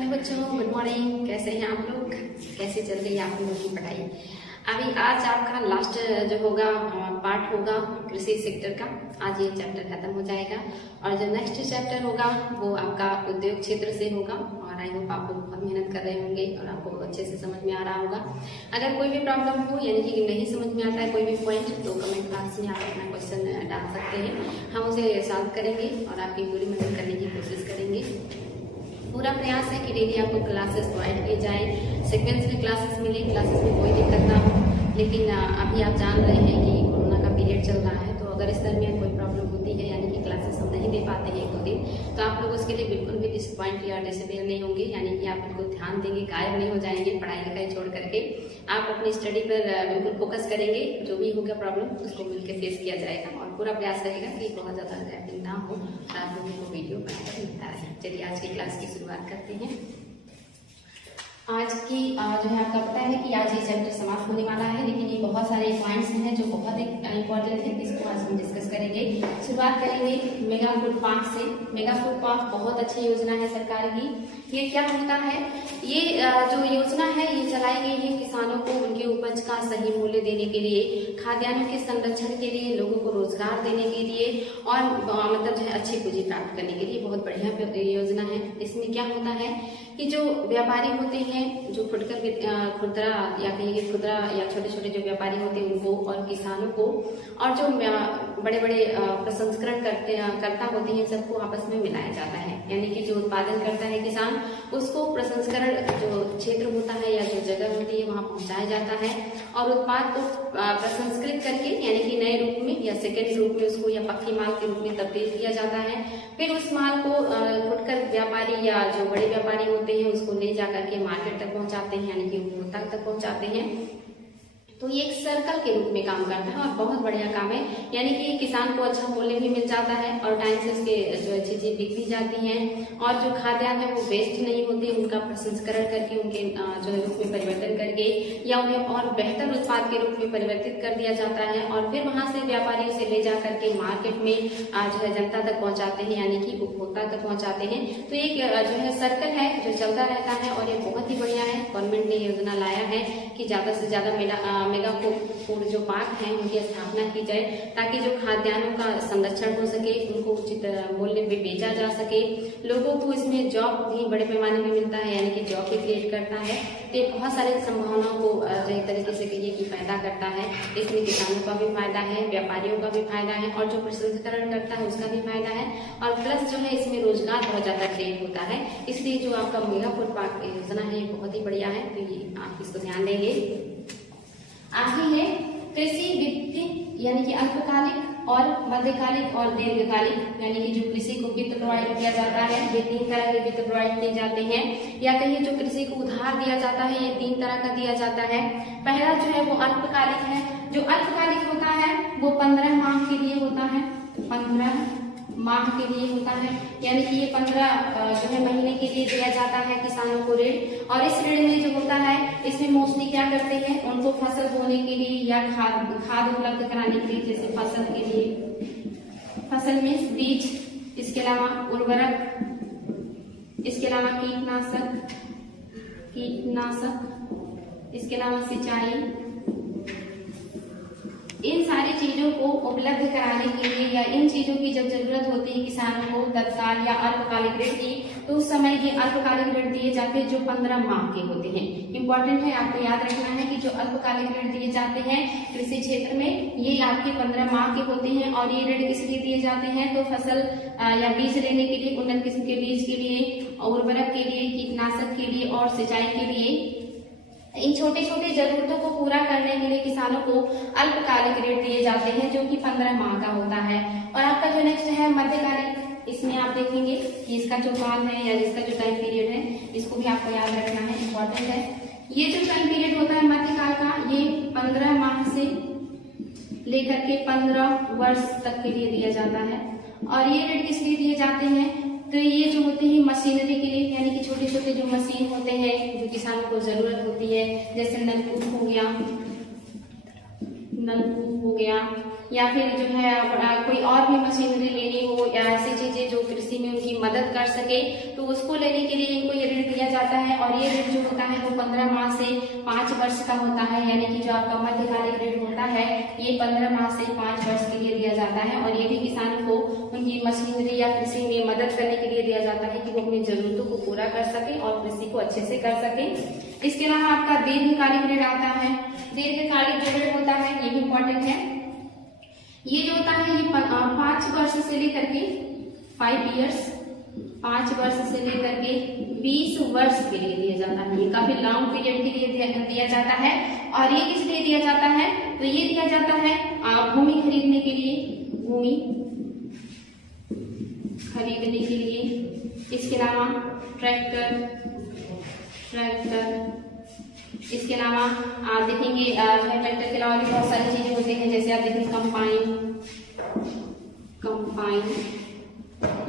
Hello बच्चों, good morning. कैसे हैं आप लोग? कैसे चल रही है आप लोगों की पढ़ाई? अभी आज आपका लास्ट जो होगा पार्ट होगा कृषि सेक्टर का। आज ये चैप्टर खत्म हो जाएगा और जो नेक्स्ट चैप्टर होगा वो आपका उद्योग क्षेत्र से होगा। और आई होप आप लोग बहुत मेहनत कर रहे होंगे और आपको अच्छे से समझ में आ रहा होगा। अगर कोई भी प्रॉब्लम हो यानी कि नहीं समझ में आता है कोई भी पॉइंट, तो कमेंट बॉक्स में आप अपना क्वेश्चन डाल सकते हैं। हम उसे सॉल्व करेंगे और आपकी पूरी मदद करने की कोशिश करेंगे। पूरा प्रयास है कि डेली आपको क्लासेस प्रोवाइड किए जाए, सीक्वेंस में क्लासेस मिले, क्लासेस में कोई दिक्कत ना हो। लेकिन अभी आप जान रहे हैं कि कोरोना का पीरियड चल रहा है, तो अगर इस दरमियान कोई प्रॉब्लम होती है यानी कि क्लासेस हम नहीं दे पाते हैं एक दो दिन, तो आप लोग उसके लिए बिल्कुल भी डिसअपॉइंट या डिसअपेयर नहीं होंगे। यानी कि आप बिल्कुल ध्यान देंगे, गायब नहीं हो जाएंगे पढ़ाई लिखाई छोड़ करके। आप अपनी स्टडी पर बिल्कुल फोकस करेंगे। जो भी होगा प्रॉब्लम उसको मिलकर फेस किया जाएगा और पूरा प्रयास रहेगा कि बहुत ज्यादा गैपिंग ना हो और आप लोगों को वीडियो बनाकर मिलता रहे। चलिए आज की क्लास की शुरुआत करते हैं। आज की जो है आपका पता है कि आज ये चैप्टर समाप्त होने वाला है, लेकिन ये बहुत सारे पॉइंट्स हैं जो बहुत इंपॉर्टेंट है, इसको आज हम डिस्कस करेंगे। शुरुआत करेंगे मेगा फूड पार्क से। मेगा फूड पार्क बहुत अच्छी योजना है सरकार की। ये क्या होता है? ये जो योजना है ये चलाई गई है किसानों को उनके उपज का सही मूल्य देने के लिए, खाद्यान्नों के संरक्षण के लिए, लोगों को रोजगार देने के लिए और मतलब जो है अच्छी पूंजी प्राप्त करने के लिए बहुत बढ़िया योजना है। इसमें क्या होता है कि जो व्यापारी होते हैं, जो फुटकर खुदरा या कहीं खुदरा या छोटे छोटे जो व्यापारी होते हैं उनको और किसानों को और जो बड़े बड़े प्रसंस्करण करता होते हैं सबको आपस में मिलाया जाता है। यानी कि जो उत्पादन करता है किसान उसको प्रसंस्करण जो क्षेत्र होता है या जो जगह होती है वहां पहुंचाया जाता है और उत्पाद को प्रसंस्कृत करके यानी कि नए रूप में या सेकेंड रूप में उसको या पक्की माल के रूप में तब्दील किया जाता है। फिर उस माल को फुटकर व्यापारी या जो बड़े व्यापारी होते हैं उसको ले जाकर के मार्केट तक पहुंचाते हैं यानी कि उपभोक्ता तक पहुंचाते हैं। तो ये एक सर्कल के रूप में काम करता है और बहुत बढ़िया काम है। यानी कि किसान को अच्छा मूल्य भी मिल जाता है और टाइम से उसके जो चीजें बिक भी जाती हैं और जो खाद्यान्न है वो वेस्ट नहीं होते, उनका प्रसंस्करण करके उनके जो रूप में परिवर्तन करके या उन्हें और बेहतर उत्पाद के रूप में परिवर्तित कर दिया जाता है और फिर वहां से व्यापारियों से ले जाकर के मार्केट में जो है जनता तक पहुंचाते हैं यानी कि उपभोक्ता तक पहुंचाते हैं। तो एक जो है सर्कल है जो चलता रहता है और ये बहुत ही बढ़िया है। गवर्नमेंट ने योजना लाया है कि ज्यादा से ज्यादा मेगा फूड जो पार्क हैं उनकी स्थापना की जाए ताकि जो खाद्यान्नों का संरक्षण हो सके, उनको उचित मूल्य में बेचा जा सके, लोगों को इसमें जॉब भी बड़े पैमाने में मिलता है यानी कि जॉब भी क्रिएट करता है। तो ये बहुत सारी संभावनाओं को जो एक तरीके से कहिए कि पैदा करता है। इसमें किसानों का भी फायदा है, व्यापारियों का भी फायदा है और जो प्रसंस्करण करता है उसका भी फायदा है और प्लस जो है इसमें रोजगार बहुत ज्यादा क्रिएट होता है। इसलिए जो आपका मेगा फूड पार्क योजना है बहुत ही बढ़िया है, तो ये आप इसको ध्यान देंगे। आगे है कृषि वित्त यानी कि अल्पकालिक और मध्यकालिक और दीर्घकालिक यानी कि जो कृषि को वित्त प्रोवाइड किया जाता है ये 3 तरह के वित्त प्रोवाइड किए जाते हैं या कहीं जो कृषि को उधार दिया जाता है ये 3 तरह का दिया जाता है। पहला जो है वो अल्पकालिक है। जो अल्पकालिक होता है वो 15 माह के लिए होता है, 15 माह के लिए होता है यानी कि ये 15 जो है महीने के लिए दिया जाता है किसानों को ऋण। और इस ऋण में जो होता है इसमें मोस्टली क्या करते हैं उनको फसल बोने के लिए या खाद उपलब्ध कराने के लिए, जैसे फसल के लिए फसल में बीज, इसके अलावा उर्वरक, इसके अलावा कीटनाशक, इसके अलावा सिंचाई, इन सारी चीजों को उपलब्ध कराने के लिए या इन चीजों की जब जरूरत होती है किसानों को तत्काल या अल्पकालिक ऋण की, तो उस समय ये अल्पकालिक ऋण दिए जाते हैं जो 15 माह के होते हैं। इंपॉर्टेंट है, आपको याद रखना है कि जो अल्पकालिक ऋण दिए जाते हैं कृषि क्षेत्र में ये आपके 15 माह के होते हैं और ये ऋण किस लिए दिए जाते हैं तो फसल या बीज लेने के लिए, उन्नत किस्म के बीज के लिए, उर्वरक के लिए, कीटनाशक के लिए और सिंचाई के लिए। इन छोटे छोटे जरूरतों को पूरा करने के लिए किसानों को अल्पकालिक ऋण दिए जाते हैं जो कि 15 माह का होता है। और आपका जो नेक्स्ट है मध्यकालिक, इसमें आप देखेंगे कि इसका जो काल है या इसका जो टाइम पीरियड है इसको भी आपको याद रखना है, इम्पोर्टेंट है। ये जो टाइम पीरियड होता है मध्यकाल का ये 15 माह से लेकर के 15 वर्ष तक के लिए दिया जाता है। और ये ऋण किस लिए दिए जाते हैं तो ये जो होते हैं मशीनरी के लिए यानी कि छोटे छोटे जो मशीन होते हैं जो किसानों को जरूरत होती है, जैसे नलकूप हो गया या फिर जो है कोई और भी मशीनरी लेनी हो या ऐसी चीजें जो कृषि में उनकी मदद मदद कर सके, तो उसको लेने के लिए इनको ये ऋण दिया जाता है। और ये ऋण जो होता है वो 15 माह से 5 वर्ष का होता है, यानी कि जो आपका मध्यकालिक ऋण होता है ये 15 माह से 5 वर्ष के लिए दिया जाता है। और ये भी किसानों को उनकी मशीनरी या कृषि में मदद करने के लिए दिया जाता है कि वो अपनी जरूरतों को पूरा कर सके और कृषि को अच्छे से कर सके। इसके अलावा आपका दीर्घकालिक ऋण आता है। दीर्घकालिक जो ऋण होता है ये भी इम्पोर्टेंट है। ये जो होता है ये 5 वर्ष से लेकर के 5 इयर्स 5 वर्ष से लेकर के 20 वर्ष के लिए दिया जाता है। ये काफी लॉन्ग पीरियड के लिए दिया जाता है। और ये किस लिए दिया जाता है, तो ये दिया जाता है भूमि खरीदने के लिए, भूमि खरीदने के लिए। इसके अलावा ट्रैक्टर, इसके अलावा आप देखेंगे ट्रैक्टर के अलावा भी बहुत सारी चीजें होती हैं, जैसे आप देखेंगे कंपाइन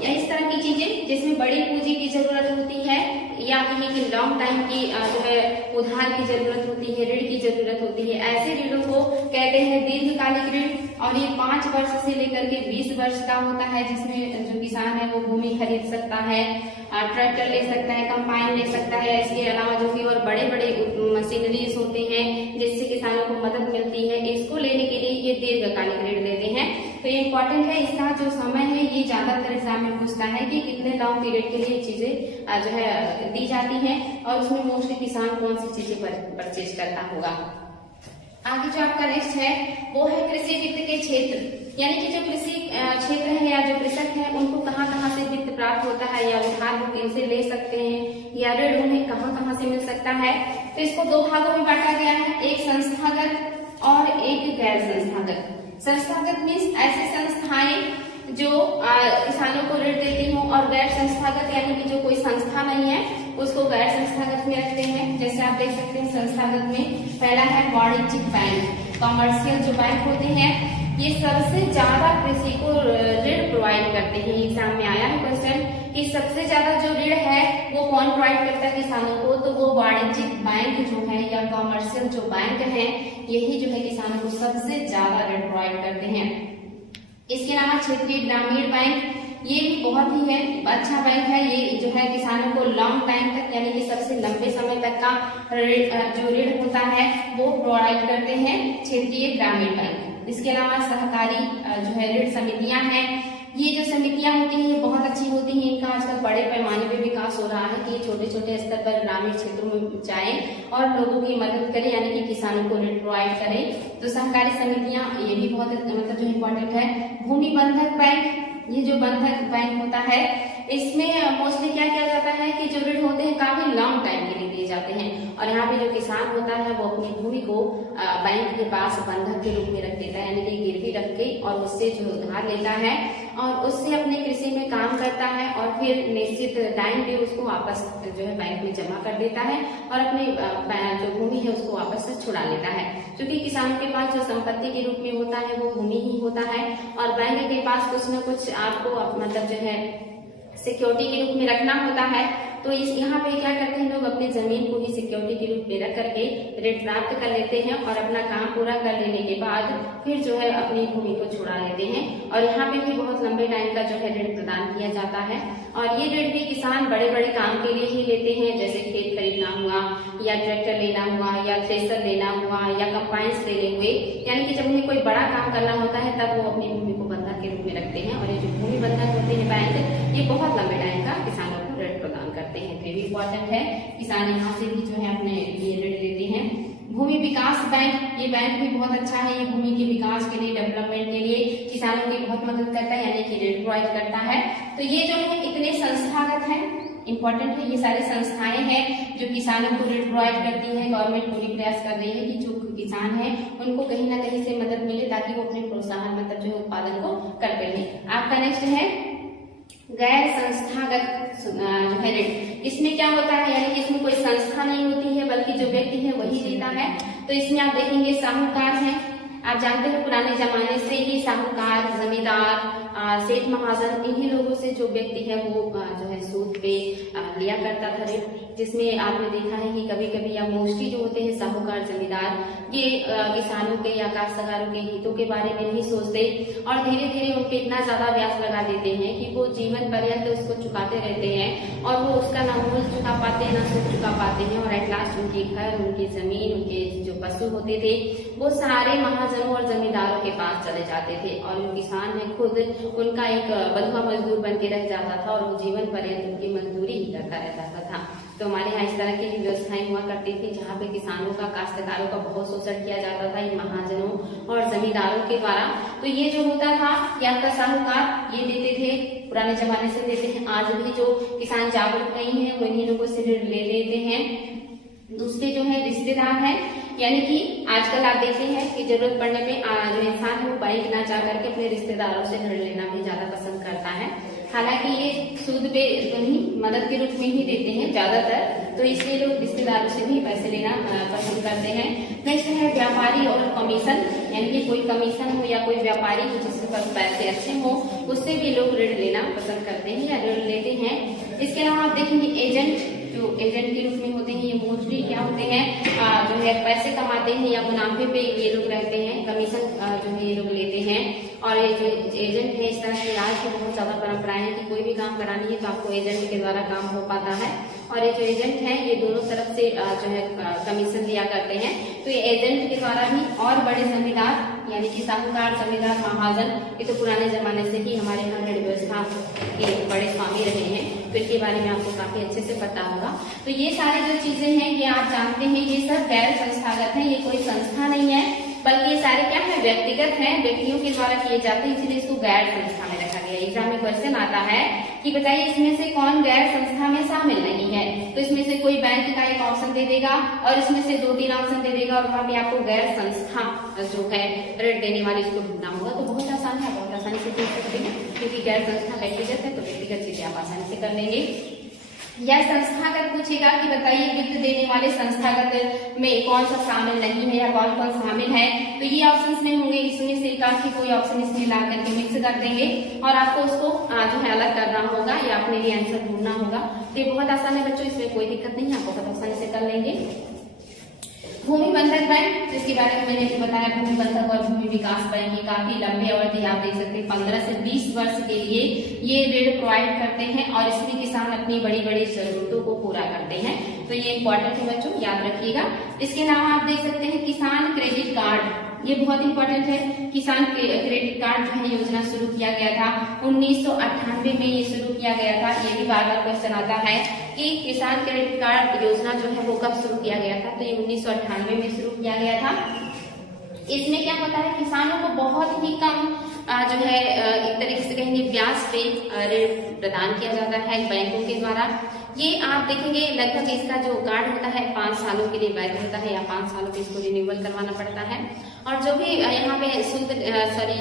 या इस तरह की चीजें जिसमें बड़ी पूंजी की जरूरत होती है, या कहीं की लॉन्ग टाइम की जो है उधार की जरूरत होती है, ऋण की जरूरत होती है। ऐसे ऋणों को कहते हैं दीर्घकालिक ऋण। और ये 5 वर्ष से लेकर के 20 वर्ष का होता है, जिसमें जो किसान है वो भूमि खरीद सकता है, ट्रैक्टर ले सकता है, कंपाइन ले सकता है। इसके अलावा जो कि और बड़े बड़े मशीनरीज होते हैं जिससे किसानों को मदद मिलती है, इसको लेने के लिए ये दीर्घकालिक ऋण देते हैं। तो ये इम्पोर्टेंट है। इसका जो समय है ये ज्यादातर एग्जाम में पूछता है कि कितने लॉन्ग पीरियड के लिए चीजें जो है दी जाती हैं, और उसमें मोस्टली किसान कौन सी चीजें परचेज करता होगा। आगे जो आपका नेक्स्ट है वो है कृषि वित्त के क्षेत्र, यानी कि जो कृषि क्षेत्र है या जो कृषक है उनको कहाँ से वित्त प्राप्त होता है, या उधार वो किनसे ले सकते हैं, या ऋण उन्हें कहाँ से मिल सकता है। तो इसको 2 भागों में बांटा गया है, एक संस्थागत और एक गैर संस्थागत। संस्थागत मीन्स ऐसी संस्थाएं जो किसानों को ऋण देती हों, और गैर संस्थागत यानी कि जो कोई संस्था नहीं है उसको गैर संस्थागत में रखते हैं। जैसे आप देख सकते हैं संस्थागत में पहला है वाणिज्यिक बैंक। कॉमर्शियल जो बैंक होते हैं ये सबसे ज्यादा कृषि को ऋण प्रोवाइड करते हैं। एग्जाम में आया है क्वेश्चन कि सबसे ज्यादा जो ऋण है वो कौन प्रोवाइड करता है किसानों को, तो वो वाणिज्यिक बैंक जो है या कॉमर्शियल जो बैंक है यही जो है किसानों को सबसे ज्यादा ऋण प्रोवाइड करते हैं। इसके अलावा क्षेत्रीय ग्रामीण बैंक ये भी बहुत ही है अच्छा बैंक है। ये जो है किसानों को लॉन्ग टाइम तक यानी कि सबसे लंबे समय तक का जो ऋण होता है वो प्रोवाइड करते हैं क्षेत्रीय ग्रामीण बैंक। इसके अलावा सहकारी जो है ऋण समितियां हैं। ये जो समितियां होती हैं ये बहुत अच्छी होती हैं। इनका आजकल बड़े पैमाने पे विकास हो रहा है कि छोटे छोटे स्तर पर ग्रामीण क्षेत्रों में जाएं और लोगों की मदद करें, यानी कि किसानों को ऋण प्रोवाइड करें। तो सहकारी समितियां ये भी बहुत मतलब जो इम्पोर्टेंट है। भूमि बंधक बैंक, ये जो बंधक बैंक होता है इसमें मोस्टली क्या किया जाता है कि जो ऋण होते हैं काफी लॉन्ग टाइम के लिए दिए जाते हैं, और यहाँ पे जो किसान होता है वो अपनी भूमि को बैंक के पास बंधक के रूप में रख देता है, यानी कि गिरवी रख के, और उससे जो उधार लेता है और उससे अपने कृषि में काम करता है, और फिर निश्चित टाइम पे उसको वापस जो है बैंक में जमा कर देता है और अपनी जो भूमि है उसको वापस से छुड़ा लेता है। क्योंकि किसानों के पास जो संपत्ति के रूप में होता है वो भूमि ही होता है, और बैंक के पास कुछ न कुछ आपको मतलब जो है सिक्योरिटी के रूप में रखना होता है। तो इस यहाँ पे क्या करते हैं लोग अपनी जमीन को ही सिक्योरिटी के रूप में रख करके ऋण प्राप्त कर लेते हैं, और अपना काम पूरा कर लेने के बाद फिर जो है अपनी भूमि को छुड़ा लेते हैं। और यहाँ पे भी बहुत लंबे टाइम का जो है ऋण प्रदान किया जाता है, और ये ऋण भी किसान बड़े बड़े काम के लिए ही लेते हैं, जैसे खेत खरीदना हुआ, या ट्रैक्टर लेना हुआ, या थ्रेसर लेना हुआ, या कंपाइंस लेने हुए, यानी कि जब उन्हें कोई बड़ा काम करना होता है तब वो अपनी भूमि को बंधक के रूप में रखते हैं। और ये जो भूमि बंधक होते हैं बैंक, ये बहुत लंबे टाइम का किसानों को ऋण प्रदान करते हैं। तो ये भी इम्पोर्टेंट है, किसान यहाँ से भी जो है अपने लिए ऋण लेते हैं। भूमि विकास बैंक, ये बैंक भी बहुत अच्छा है। ये भूमि के विकास के लिए, डेवलपमेंट के लिए किसानों की बहुत मदद करता है, यानी कि ऋण प्रोवाइड करता है। तो ये जो है इतने संस्थागत है, इम्पोर्टेंट है। ये सारी संस्थाएं हैं जो किसानों को ऋण प्रोवाइड करती है। गवर्नमेंट पूरी प्रयास कर रही है कि जो किसान है उनको कहीं ना कहीं से मदद मिले, ताकि वो अपने प्रोत्साहन मतलब जो है उत्पादन को करते रहें। आपका नेक्स्ट है गैर संस्थागत जो है ऋण। इसमें क्या होता है, यानी कि इसमें कोई संस्था नहीं होती है बल्कि जो व्यक्ति है वही देता है। तो इसमें आप देखेंगे साहूकार हैं। आप जानते हैं पुराने जमाने से ही साहूकार, जमींदार, सेठ महाजन, इन्हीं लोगों से जो व्यक्ति है वो जो है सूद पे लिया करता था ऋण, जिसमें आपने देखा है कि कभी कभी या मोस्टली जो होते हैं साहूकार जमींदार, ये किसानों के या काश्तकारों के हितों के बारे में नहीं सोचते और धीरे धीरे उनके इतना ज्यादा ब्याज लगा देते हैं कि वो जीवन पर्यंत उसको चुकाते रहते हैं और वो उसका ना मूल चुका पाते हैं ना सूद चुका पाते हैं, और एट लास्ट उनके घर, उनकी जमीन, उनके जो पशु होते थे वो सारे महाजनों और जमींदारों के पास चले जाते थे, और जो किसान है खुद उनका एक बंधुआ मजदूर बन के रह जाता था और वो जीवन पर्यंत उनकी मजदूरी ही करता रह जाता था। तो हमारे यहाँ इस तरह की व्यवस्थाएं हुआ करती थी जहाँ पे किसानों का, काश्तकारों का बहुत शोषण किया जाता था इन महाजनों और जमींदारों के द्वारा। तो ये जो होता था ये आपका साहूकार ये देते थे, पुराने जमाने से देते हैं। आज भी जो किसान जागरूक नहीं है वो इन्हीं लोगों से ऋण ले लेते हैं। दूसरे जो है रिश्तेदार हैं, यानी कि आजकल आप देखते हैं कि जरूरत पड़ने पे जो इंसान है वो बैंक ना जा करके अपने रिश्तेदारों से ऋण लेना भी ज्यादा पसंद करता है। हालांकि ये सूद पे नहीं, मदद के रूप में ही देते हैं ज्यादातर, तो इसलिए लोग रिश्तेदारों से भी पैसे लेना पसंद करते हैं। नेक्स्ट है व्यापारी और कमीशन, यानी कि कोई कमीशन हो या कोई व्यापारी हो जिसके पास पैसे अच्छे हो उससे भी लोग ऋण लेना पसंद करते हैं या ऋण लेते हैं। इसके अलावा आप देखेंगे एजेंट, जो एजेंट के रूप में होते हैं, ये मोस्टली क्या होते हैं जो है पैसे कमाते हैं या मुनाफे पे ये लोग रहते हैं, कमीशन जो है ये लोग लेते हैं। और ये जो एजेंट है, इस तरह की आज की बहुत ज्यादा परंपराएं हैं कि कोई भी काम करानी है तो आपको एजेंट के द्वारा काम हो पाता है, और ये जो एजेंट है ये दोनों तरफ से जो है कमीशन दिया करते हैं। तो ये एजेंट के द्वारा भी और बड़े जमींदार यानी कि साहूकार, जमींदार, महाजन, ये तो पुराने जमाने से ही हमारे यहाँ ऋण व्यवस्था के बड़े स्वामी रहे हैं, तो इनके बारे में आपको काफी अच्छे से पता होगा। तो ये सारी जो चीजें हैं ये आप जानते हैं, ये सब गैर संस्थागत है, ये कोई संस्था नहीं है, बल्कि ये सारे क्या है व्यक्तिगत हैं, व्यक्तियों के द्वारा किए जाते हैं, इसलिए इसको गैर संस्था में रखा गया। एग्जाम में क्वेश्चन आता है कि बताइए इसमें से कौन गैर संस्था में शामिल नहीं है, तो इसमें से कोई बैंक का एक ऑप्शन दे देगा और इसमें से 2-3 ऑप्शन दे देगा और वहां पे आपको गैर संस्था जो है ऋण देने वाली इसको ढूंढना होगा। तो बहुत आसान है, बहुत आसानी से पूछ सकते हैं, क्योंकि गैर संस्था व्यक्तिगत है तो व्यक्तिगत चीजें आप आसानी से कर लेंगे। या संस्थागत पूछेगा कि बताइए वित्त देने वाले संस्थागत में कौन सा शामिल नहीं है या कौन कौन शामिल है, तो ये ऑप्शंस में होंगे, इसमें से काफी कोई ऑप्शन इसमें ला करके मिक्स कर देंगे और आपको उसको जो है अलग करना होगा या अपने लिए आंसर ढूंढना होगा। तो ये बहुत आसान है बच्चों, इसमें कोई दिक्कत नहीं है, आप बहुत आसानी से कर लेंगे। भूमि बंधक बैंक, जिसके बारे में मैंने बताया, भूमि बंधक और भूमि विकास बैंक ये काफी लंबे अवधि आप देख सकते हैं 15 से 20 वर्ष के लिए ये ऋण प्रोवाइड करते हैं और इसमें किसान अपनी बड़ी बड़ी जरूरतों को पूरा करते हैं। तो ये इम्पोर्टेंट है बच्चों, याद रखिएगा। इसके अलावा आप देख सकते हैं किसान क्रेडिट कार्ड, ये बहुत इंपॉर्टेंट है। किसान क्रेडिट कार्ड जो है योजना शुरू किया गया था 1998 में, ये शुरू किया गया था। ये भी बार बार क्वेश्चन आता है कि किसान क्रेडिट कार्ड योजना जो है वो कब शुरू किया गया था, तो ये 1998 में शुरू किया गया था। इसमें क्या होता है, किसानों को बहुत ही कम जो है एक तरीके से कहेंगे ब्याज पे ऋण प्रदान किया जाता है बैंकों के द्वारा। ये आप देखेंगे लगभग इसका जो कार्ड होता है 5 सालों के लिए वैध होता है या 5 सालों पे इसको रिन्यूअल करवाना पड़ता है। और जो भी यहाँ पे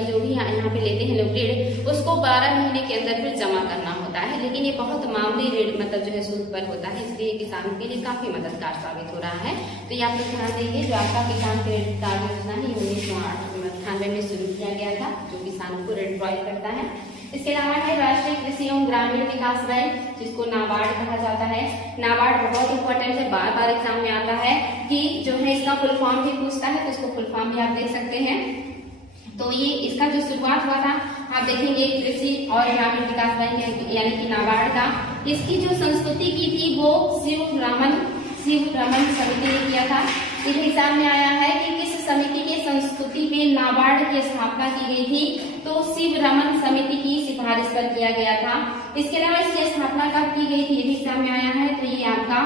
जो भी यहाँ पे लेते हैं लोग ऋण, उसको 12 महीने के अंदर फिर जमा करना होता है। लेकिन ये बहुत मामूली ऋण मतलब जो है सूद पर होता है, इसलिए किसानों के लिए काफी मददगार साबित हो रहा है। तो ये आप लोग ध्यान देंगे, जो आपका किसान क्रेडिट कार्ड योजना है 1998 में शुरू किया गया था, जो किसानों को ऋण प्रोवाइड करता है। इसके अलावा है राष्ट्रीय कृषि एवं ग्रामीण विकास बैंक, जिसको नाबार्ड कहा जाता है। नाबार्ड बहुत इंपॉर्टेंट है, बार बार एग्जाम में आता है कि जो है इसका फुल फॉर्म भी पूछता है, तो इसको फुल फॉर्म भी आप देख सकते हैं। तो ये इसका जो शुरुआत हुआ था आप देखेंगे कृषि और ग्रामीण विकास बैंक यानी कि नाबार्ड का, इसकी जो संस्कृति की थी वो शिव रमन समिति ने किया था। इस एग्जाम में आया है कि किस समिति के संस्कृति पे नाबार्ड की स्थापना की गई थी, तो शिव रमन समिति की सिफारिश पर किया गया था। इसके अलावा इसकी स्थापना कब की गई थी, ये भी एग्जाम में आया है, तो ये आपका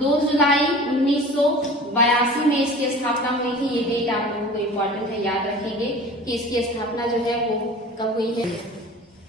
2 जुलाई 1982 में इसकी स्थापना हुई थी। ये डेट आप लोगों को इम्पोर्टेंट है, याद रखिएगा कि इसकी स्थापना जो है वो कब हुई है।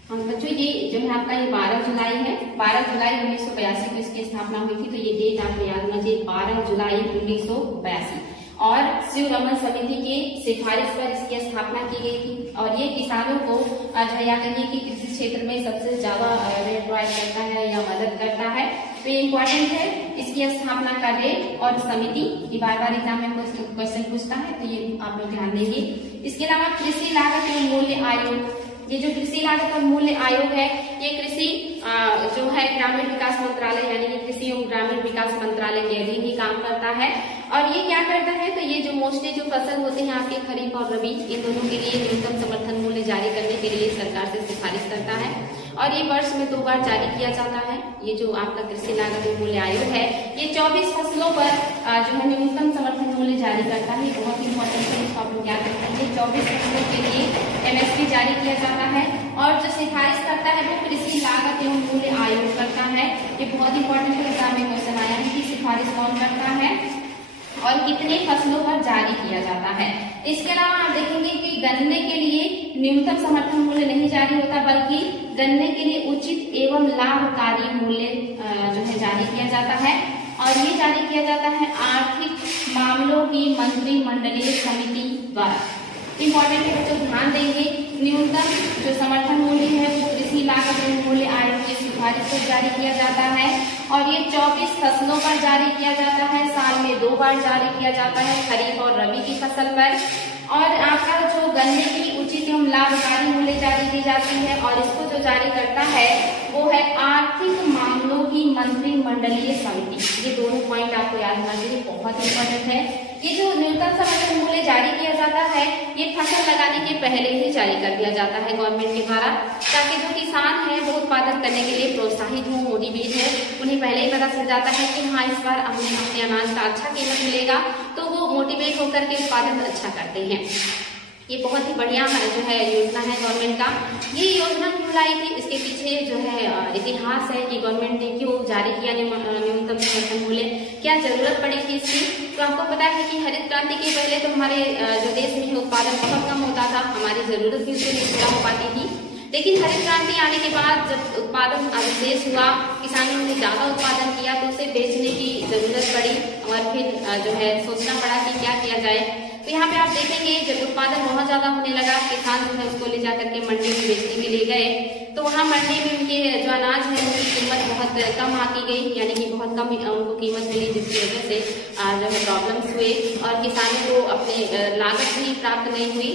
हाँ बच्चों, ये जो है आपका ये 12 जुलाई है, 12 जुलाई 1982 को इसकी स्थापना हुई थी। तो ये डेट आपको याद होना चाहिए, 12 जुलाई 1982। और शिव रमन समिति के सिफारिश पर इसकी स्थापना की गई थी। और ये किसानों को या कहिए कि कृषि क्षेत्र में सबसे ज्यादा ऋण प्रोवाइड करता है या मदद करता है। तो ये इम्पोर्टेंट है, इसकी स्थापना का डेट और समिति, ये बार बार एग्जाम में क्वेश्चन पूछता है, तो ये आप लोग ध्यान देंगे। इसके अलावा कृषि लागत एवं मूल्य आयोग, ये जो कृषि लागत और मूल्य आयोग है, ये कृषि जो है ग्रामीण विकास मंत्रालय यानी कि कृषि एवं ग्रामीण विकास मंत्रालय के अधीन ही काम करता है। और ये क्या करता है, तो ये जो मोस्टली जो फसल होते हैं आपके खरीफ और रबी, इन दोनों के लिए न्यूनतम समर्थन मूल्य जारी करने के लिए सरकार से सिफारिश करता है और ये वर्ष में 2 बार जारी किया जाता है। ये जो आपका कृषि लागत और मूल्य आयोग है, ये 24 फसलों पर जो है न्यूनतम समर्थन मूल्य जारी करता है। बहुत इंपॉर्टेंट है, इसको आप लोग याद रखेंगे। 24 फसलों के लिए MSP जारी किया जाता है और जो सिफारिश करता है वो कृषि लागत एवं मूल्य आयोग करता है। ये बहुत इंपॉर्टेंट है, एग्जाम में क्वेश्चन आया है कि सिफारिश कौन करता है और कितने फसलों पर जारी किया जाता है। इसके अलावा आप देखेंगे कि गन्ने के लिए न्यूनतम समर्थन मूल्य नहीं जारी होता, बल्कि गन्ने के लिए उचित एवं लाभकारी मूल्य जो है जारी किया जाता है और ये जारी किया जाता है आर्थिक मामलों की मंत्रिमंडलीय समिति द्वारा। इंपॉर्टेंट है बच्चों, ध्यान देंगे, न्यूनतम जो समर्थन मूल्य है वो कृषि लागत एवं मूल्य आयोग की सिफारिश से जारी किया जाता है और ये 24 फसलों पर जारी किया जाता है। साल में 2 बार जारी किया जाता है, खरीफ और रबी की फसल पर। और आपका जो गन्ने की उचित एवं लाभकारी मूल्य जारी की जाती है और इसको जो जारी करता है वो है आर्थिक मामलों की मंत्रिमंडलीय समिति। ये दोनों पॉइंट आपको याद रखना चाहिए, बहुत इंपॉर्टेंट है। ये जो न्यूनतम समर्थन मूल्य जारी किया जाता है ये फसल लगाने के पहले ही जारी कर दिया जाता है गवर्नमेंट के द्वारा, ताकि जो किसान है वो उत्पादन करने के लिए प्रोत्साहित हो, मोटिवेट है। उन्हें पहले ही पता चल जाता है कि हाँ, इस बार हमें अपने अनाज का अच्छा कीमत मिलेगा, तो वो मोटिवेट होकर के उत्पादन अच्छा करते हैं। ये बहुत ही बढ़िया जो है योजना है गवर्नमेंट का। ये योजना क्यों लाई थी, इसके पीछे जो है इतिहास है कि गवर्नमेंट ने क्यों जारी किया न्यूनतम समर्थन मूल्य, क्या जरूरत पड़ी थी इसकी। तो आपको पता है कि हरित क्रांति के पहले तो हमारे जो देश में उत्पादन बहुत कम होता था, हमारी जरूरत भी उससे नहीं पूरा हो पाती थी। लेकिन हरित क्रांति आने के बाद जब उत्पादन विशेष हुआ, किसानों ने ज्यादा उत्पादन किया तो उसे बेचने की जरूरत पड़ी और फिर जो है सोचना पड़ा कि क्या किया जाए। तो यहाँ पे आप देखेंगे जब उत्पादन बहुत ज्यादा होने लगा, किसान जो है उसको ले जाकर के मंडी में बेचने के लिए गए, तो वहाँ मंडी में उनके जो अनाज है उनकी कीमत बहुत कम आकी गई, यानी कि बहुत कम उनको कीमत मिली, जिसकी वजह से जो है प्रॉब्लम्स हुए और किसानों को अपनी लागत भी प्राप्त नहीं हुई,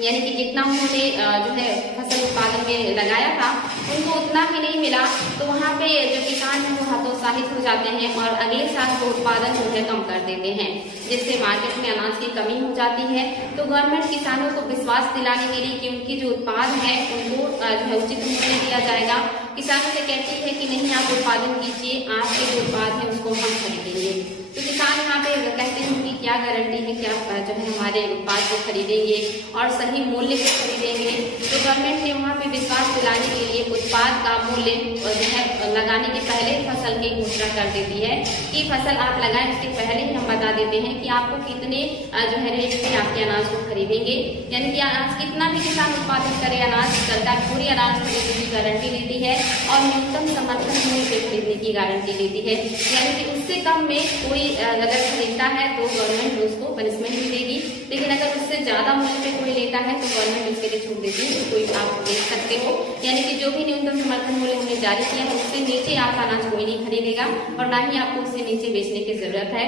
यानी कि जितना उन्होंने जो है फसल उत्पादन में लगाया था उनको उतना ही नहीं मिला। तो वहाँ पे जो किसान है वो हतोत्साहित हो जाते हैं और अगले साल वो उत्पादन जो है कम कर देते हैं, जिससे मार्केट में अनाज की कमी हो जाती है। तो गवर्नमेंट किसानों को विश्वास दिलाने के लिए कि उनकी जो उत्पाद है उनको जो है उचित मूल्य दिया जाएगा, किसानों से कहती है कि नहीं आप उत्पादन कीजिए, आपके जो उत्पाद है उसको हम खरीदेंगे। तो किसान यहाँ पे कहते हैं कि क्या गारंटी है, क्या जो है हमारे उत्पाद को खरीदेंगे और सही मूल्य को खरीदेंगे। तो गवर्नमेंट ने वहाँ पे विश्वास दिलाने के लिए उत्पाद का मूल्य जो है लगाने के पहले फसल की घोषणा कर देती है कि फसल आप लगाएं, उसके पहले ही हम बता देते हैं कि आपको कितने जो है रेट में आपके अनाज को खरीदेंगे, यानी कि अनाज कितना भी किसान उत्पादन करे अनाज, सरकार पूरी अनाज खरीदने की गारंटी देती है और न्यूनतम समर्थन मूल्य पे खरीदने की गारंटी देती है, यानी कि उससे कम में कोई अगर खरीदता है तो गवर्नमेंट उसको पनिशमेंट भी देगी, लेकिन अगर उससे ज्यादा मूल्य पे कोई लेता है तो गवर्नमेंट उसके लिए छूट देती है। तो कोई आप देख सकते हो, यानी कि जो भी न्यूनतम समर्थन मूल्य हमने जारी किया है उससे नीचे आपका अनाज कोई नहीं खरीदेगा और ना ही आपको उससे नीचे बेचने की जरूरत है,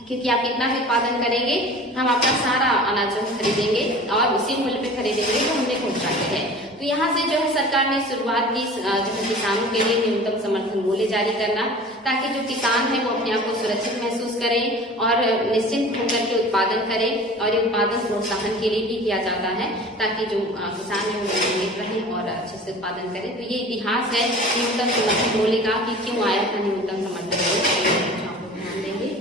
क्योंकि आप कितना भी उत्पादन करेंगे हम आपका सारा अनाज खरीदेंगे और उसी मूल्य पे खरीदेंगे जो हमने घोषणा की है। तो यहाँ से जो है सरकार ने शुरुआत की जो है किसानों के लिए न्यूनतम समर्थन मूल्य जारी करना, ताकि जो किसान है वो अपने आप को सुरक्षित महसूस करें और निश्चिंत होकर के उत्पादन करें। और ये उत्पादन प्रोत्साहन के लिए भी किया जाता है ताकि जो किसान है वो नियमित रहे और अच्छे से उत्पादन करें। तो ये इतिहास है न्यूनतम समर्थन मूल्य का कि क्यों आया था न्यूनतम समर्थन मूल्य, ध्यान देंगे।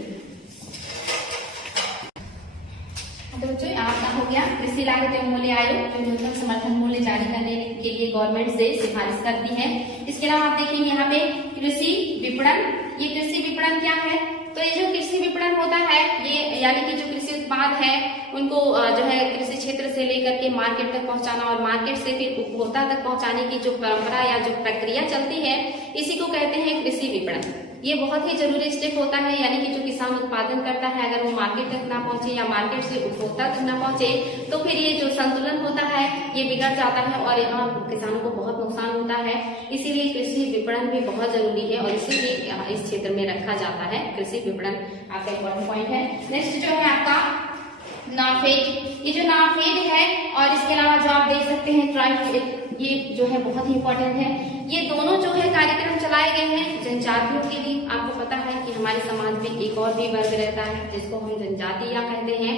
तो बच्चों आपका हो गया कृषि लागत एवं मूल्य आयोग, जो न्यूनतम समर्थन मूल्य जारी करने के लिए गवर्नमेंट से सिफारिश करती है। इसके अलावा आप देखेंगे यहाँ पे कृषि विपणन। ये कृषि विपणन क्या है, तो ये जो कृषि विपणन होता है ये यानी कि जो कृषि उत्पाद है उनको जो है कृषि क्षेत्र से लेकर के मार्केट तक पहुंचाना और मार्केट से फिर उपभोक्ता तक पहुंचाने की जो परंपरा या जो प्रक्रिया चलती है इसी को कहते हैं कृषि विपणन। ये बहुत ही जरूरी स्टेप होता है, यानी कि जो किसान उत्पादन करता है अगर वो मार्केट तक ना पहुंचे या मार्केट से उपभोक्ता तक ना पहुंचे तो फिर ये जो संतुलन होता है ये बिगड़ जाता है और यहाँ किसानों को बहुत नुकसान होता है। इसीलिए कृषि विपणन भी बहुत जरूरी है और इसीलिए इस क्षेत्र में रखा जाता है कृषि विपणन, आपका इम्पोर्टेंट पॉइंट है। नेक्स्ट जो है आपका नाफेड। ये जो नाफेड है और इसके अलावा जो आप देख सकते हैं ट्राइफेड, ये जो है बहुत ही इंपॉर्टेंट है। ये दोनों जो है कार्यक्रम चलाए गए हैं जनजातियों के लिए। आपको पता है कि हमारे समाज में एक और भी वर्ग रहता है जिसको हम जनजातियां कहते हैं।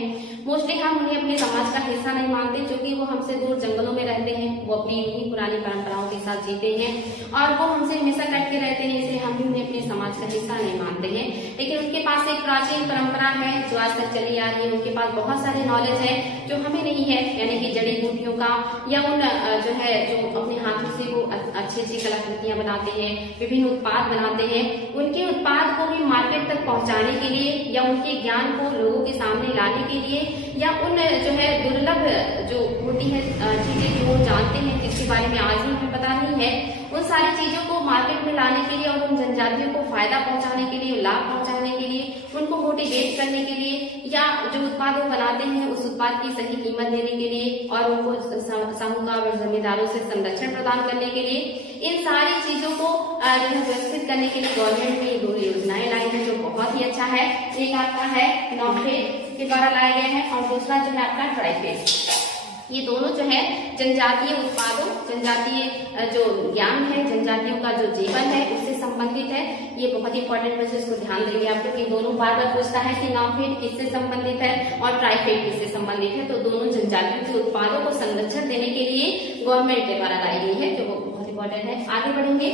मोस्टली हम उन्हें अपने समाज का हिस्सा नहीं मानते, क्योंकि वो हमसे दूर जंगलों में रहते हैं, वो अपनी इन्हीं पुरानी परंपराओं के साथ जीते हैं और वो हमसे हमेशा कट के रहते हैं, इसलिए हम भी उन्हें अपने समाज का हिस्सा नहीं मानते हैं। लेकिन उनके पास एक प्राचीन परंपरा है जो आज तक चली आ रही है। उनके पास बहुत सारे नॉलेज है जो हमें नहीं है, यानी कि जड़ी बूटियों का या उन जो है जो अपने हाथों से वो अच्छी अच्छी कलाकृतियां बनाते हैं, विभिन्न उत्पाद बनाते हैं, उनके उत्पाद को भी मार्केट तक पहुंचाने के लिए या उनके ज्ञान को लोगों के सामने लाने के लिए या उन जो है दुर्लभ जो होती है चीजें जो वो जानते हैं जिसके बारे में आज भी हमें पता नहीं है, उन सारी चीजों को मार्केट में लाने के लिए और उन जनजातियों को फायदा पहुंचाने के लिए, लाभ पहुंचाने के लिए, उनको मोटिवेट करने के लिए या जो उत्पाद वो बनाते हैं उस उत्पाद की सही कीमत देने के लिए और उनको साहूकार और जमींदारों से संरक्षण प्रदान करने के लिए, इन सारी चीजों को जो है व्यवस्थित करने के लिए गवर्नमेंट ने दो योजनाएं लाई हैं जो बहुत ही अच्छा है। एक आपका है नाफेड के द्वारा लाए गए हैं और दूसरा जो है आपका ट्राइफेड। ये दोनों जो है जनजातीय उत्पादों, जनजातीय जो ज्ञान है, जनजातियों का जो जीवन है उससे संबंधित है। ये बहुत इंपॉर्टेंट है, इसको ध्यान देंगे आप लोग। दोनों बार बार पूछता है कि नाफेड किससे संबंधित है और ट्राइफेड किससे संबंधित है, तो दोनों जनजातियों के उत्पादों को संरक्षण देने के लिए गवर्नमेंट के द्वारा लाई गई है, जो बहुत इंपॉर्टेंट है। आगे बढ़ेंगे,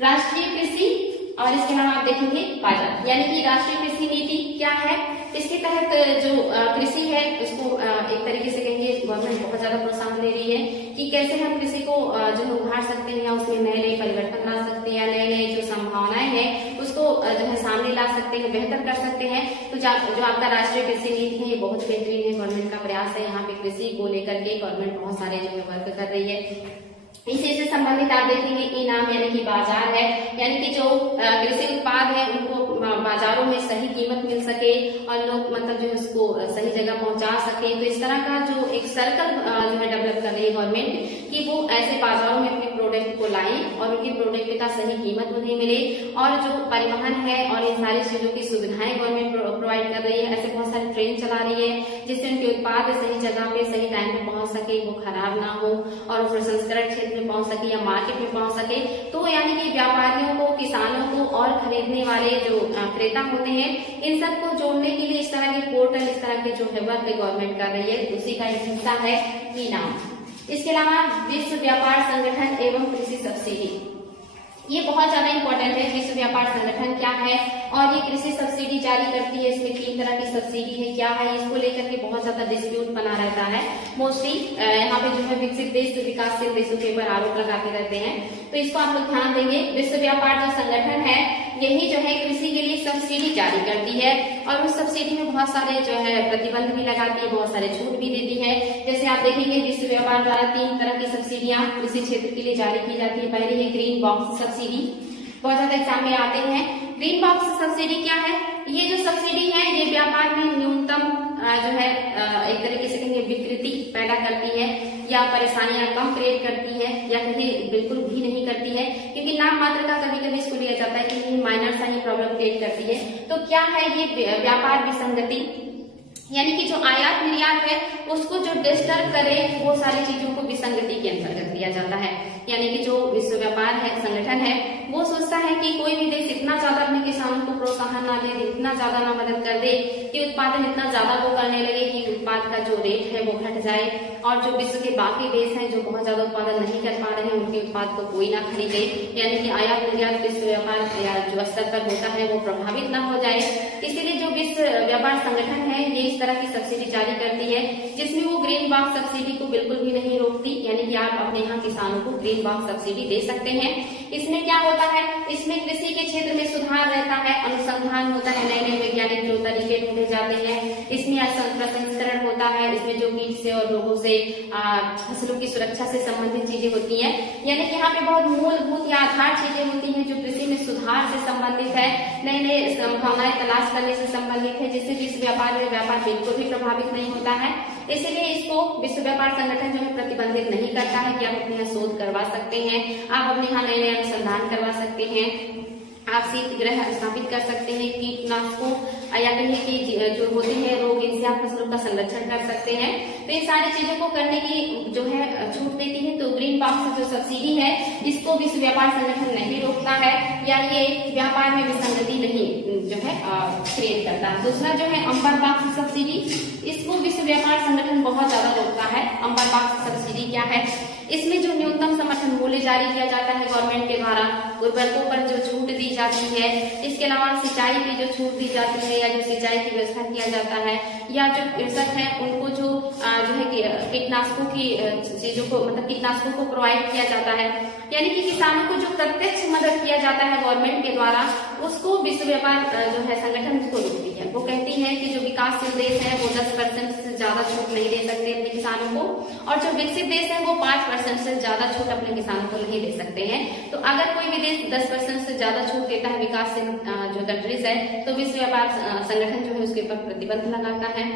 राष्ट्रीय कृषि और इसके अलावा आप देखेंगे बाजार, यानी कि राष्ट्रीय कृषि नीति क्या है। इसके तहत जो कृषि है उसको एक तरीके से कहेंगे गवर्नमेंट बहुत ज्यादा प्रोत्साहन दे रही है कि कैसे हम कृषि को जो है उभार सकते हैं या उसमें नए नए परिवर्तन ला सकते हैं या नए नए जो संभावनाएं हैं उसको जो है सामने ला सकते हैं, बेहतर कर सकते हैं। तो जो आपका राष्ट्रीय कृषि नीति है ये बहुत बेहतरीन है, गवर्नमेंट का प्रयास है। यहाँ पे कृषि को लेकर के गवर्नमेंट बहुत सारे जो है वर्क कर रही है। इसी से संबंधित आप देखेंगे इनाम यानी कि बाजार है, यानी कि जो कृषि उत्पाद है उनको बाजारों में सही कीमत मिल सके और लोग मतलब जो है उसको सही जगह पहुंचा सके। तो इस तरह का जो एक सर्कल जो है डेवलप कर रही है गवर्नमेंट कि वो ऐसे बाजारों में अपने प्रोडक्ट को लाई और उनके प्रोडक्ट का सही कीमत उन्हें मिले और जो परिवहन है और इन सारी चीजों की सुविधाएं गवर्नमेंट प्रोवाइड कर रही है। ऐसे बहुत सारी ट्रेन चला रही है जिससे उनके उत्पाद सही जगह पे सही टाइम पे पहुंच सके, वो खराब ना हो और प्रसंस्करण क्षेत्र में पहुंच सके या मार्केट में पहुंच सके। तो यानी कि व्यापारियों को, किसानों को और खरीदने वाले जो क्रेता होते हैं इन सबको जोड़ने के लिए इस तरह के पोर्टल, इस तरह के जो है वर्क गवर्नमेंट कर रही है, उसी का एक हिस्सा है इनाम। इसके अलावा विश्व व्यापार संगठन एवं कृषि सब्सिडी, ये बहुत ज्यादा इंपॉर्टेंट है। विश्व व्यापार संगठन क्या है और ये कृषि सब्सिडी जारी करती है। इसमें 3 तरह की सब्सिडी है, क्या है, इसको लेकर के बहुत ज्यादा डिस्प्यूट बना रहता है। मोस्टली यहाँ पे जो है विकसित देश विकासशील देशों के ऊपर आरोप लगाते रहते हैं, तो इसको आप लोग ध्यान देंगे। विश्व व्यापार जो संगठन है यही जो है कृषि के लिए सब्सिडी जारी करती है और उस सब्सिडी में बहुत सारे जो है प्रतिबंध भी लगाती है, बहुत सारे छूट भी देती है। जैसे आप देखेंगे विश्व व्यापार द्वारा 3 तरह की सब्सिडियां कृषि क्षेत्र के लिए जारी की जाती है। पहले है ग्रीन बॉक्स सब्सिडी, बहुत ज्यादा एग्जाम में आते हैं। ग्रीन बॉक्स सब्सिडी क्या है? ये जो सब्सिडी है ये व्यापार में न्यूनतम जो है एक तरीके से कहेंगे विकृति पैदा करती है या परेशानियां कम क्रिएट करती है या कहीं बिल्कुल भी नहीं करती है, क्योंकि नाम मात्र का कभी कभी इसको लिया जाता है कि ये माइनर सा ही प्रॉब्लम क्रिएट करती है। तो क्या है ये व्यापार विसंगति, यानी कि जो आयात निर्यात है उसको जो डिस्टर्ब करे वो सारी चीजों को विसंगति के अंतर्गत लिया जाता है। यानी कि जो विश्व व्यापार है संगठन है वो सोचता है कि कोई भी देश इतना ज्यादा अपने किसानों को प्रोत्साहन ना दे, इतना ज्यादा ना मदद कर दे कि उत्पादन इतना ज्यादा वो करने लगे कि उत्पाद का जो रेट है वो घट जाए और जो विश्व के बाकी देश हैं जो बहुत ज्यादा उत्पादन नहीं कर पा रहे हैं उनके उत्पाद को कोई ना खरीदे, यानी कि आयात निर्यात विश्व व्यापार या जो स्तर पर होता है वो प्रभावित ना हो जाए। इसीलिए जो विश्व व्यापार संगठन है ये इस तरह की सब्सिडी जारी करती है जिसमें वो ग्रीन बॉक्स सब्सिडी को बिल्कुल भी नहीं रोकती, यानी कि आप अपने यहाँ किसानों को ग्रीन बॉक्स सब्सिडी दे सकते हैं। इसमें क्या होता है, इसमें कृषि के क्षेत्र में सुधार रहता है, अनुसंधान होता है, नए नए वैज्ञानिक जो तरीके ढूंढे जाते हैं, इसमें प्रसंस्करण होता है, इसमें जो कीट से और रोगों से फसलों की सुरक्षा से संबंधित चीजें होती हैं, यानी कि यहाँ पे बहुत मूलभूत या आधार चीजें होती हैं जो कृषि में सुधार से संबंधित है, नए नए संभावनाएं तलाश करने से संबंधित है, जिससे विश्व व्यापार में व्यापार बिल्कुल भी प्रभावित नहीं होता है। इसलिए इसको विश्व व्यापार संगठन जो है प्रतिबंधित नहीं करता है कि आप अपने यहाँ शोध करवा सकते हैं, आप अपने यहाँ नए नए अनुसंधान करवा सकते हैं, आप शीतगृह स्थापित कर सकते हैं, कीटनाशकों या कहिए कि जो होते हैं रोग, इनसे आप फसलों का संरक्षण कर सकते हैं। तो इन सारी चीजों को करने की जो है छूट देती है। तो ग्रीन बॉक्स जो सब्सिडी है इसको विश्व व्यापार संगठन नहीं रोकता है, या ये व्यापार में विसंगति नहीं जो है क्रिएट करता। दूसरा जो है अंबर बॉक्स सब्सिडी, इसको विश्व व्यापार संगठन बहुत ज्यादा रोकता है। अंबर बॉक्स सब्सिडी क्या है? इसमें जो न्यूनतम समर्थन मूल्य जारी किया जाता है गवर्नमेंट के द्वारा, उर्वरकों पर जो छूट दी जाती है, इसके अलावा सिंचाई की जो छूट दी जाती है या जो सिंचाई की व्यवस्था किया जाता है, या जो कृषक है उनको जो है कीटनाशकों की चीजों को मतलब कीटनाशकों को प्रोवाइड किया जाता है, यानी कि किसानों को जो प्रत्यक्ष मदद किया जाता है गवर्नमेंट के द्वारा, उसको विश्व व्यापार जो है संगठन उसको रोकती है। वो कहती है कि जो विकासशील देश है वो 10% से ज्यादा छूट नहीं दे सकते अपने किसानों को, और जो विकसित देश है वो 5% से ज्यादा छूट अपने किसानों को नहीं दे सकते हैं। तो अगर कोई भी देश 10% से ज्यादा छूट देता है विकासशील जो कंट्रीज है, तो विश्व व्यापार संगठन जो है उसके ऊपर प्रतिबंध लगाता है,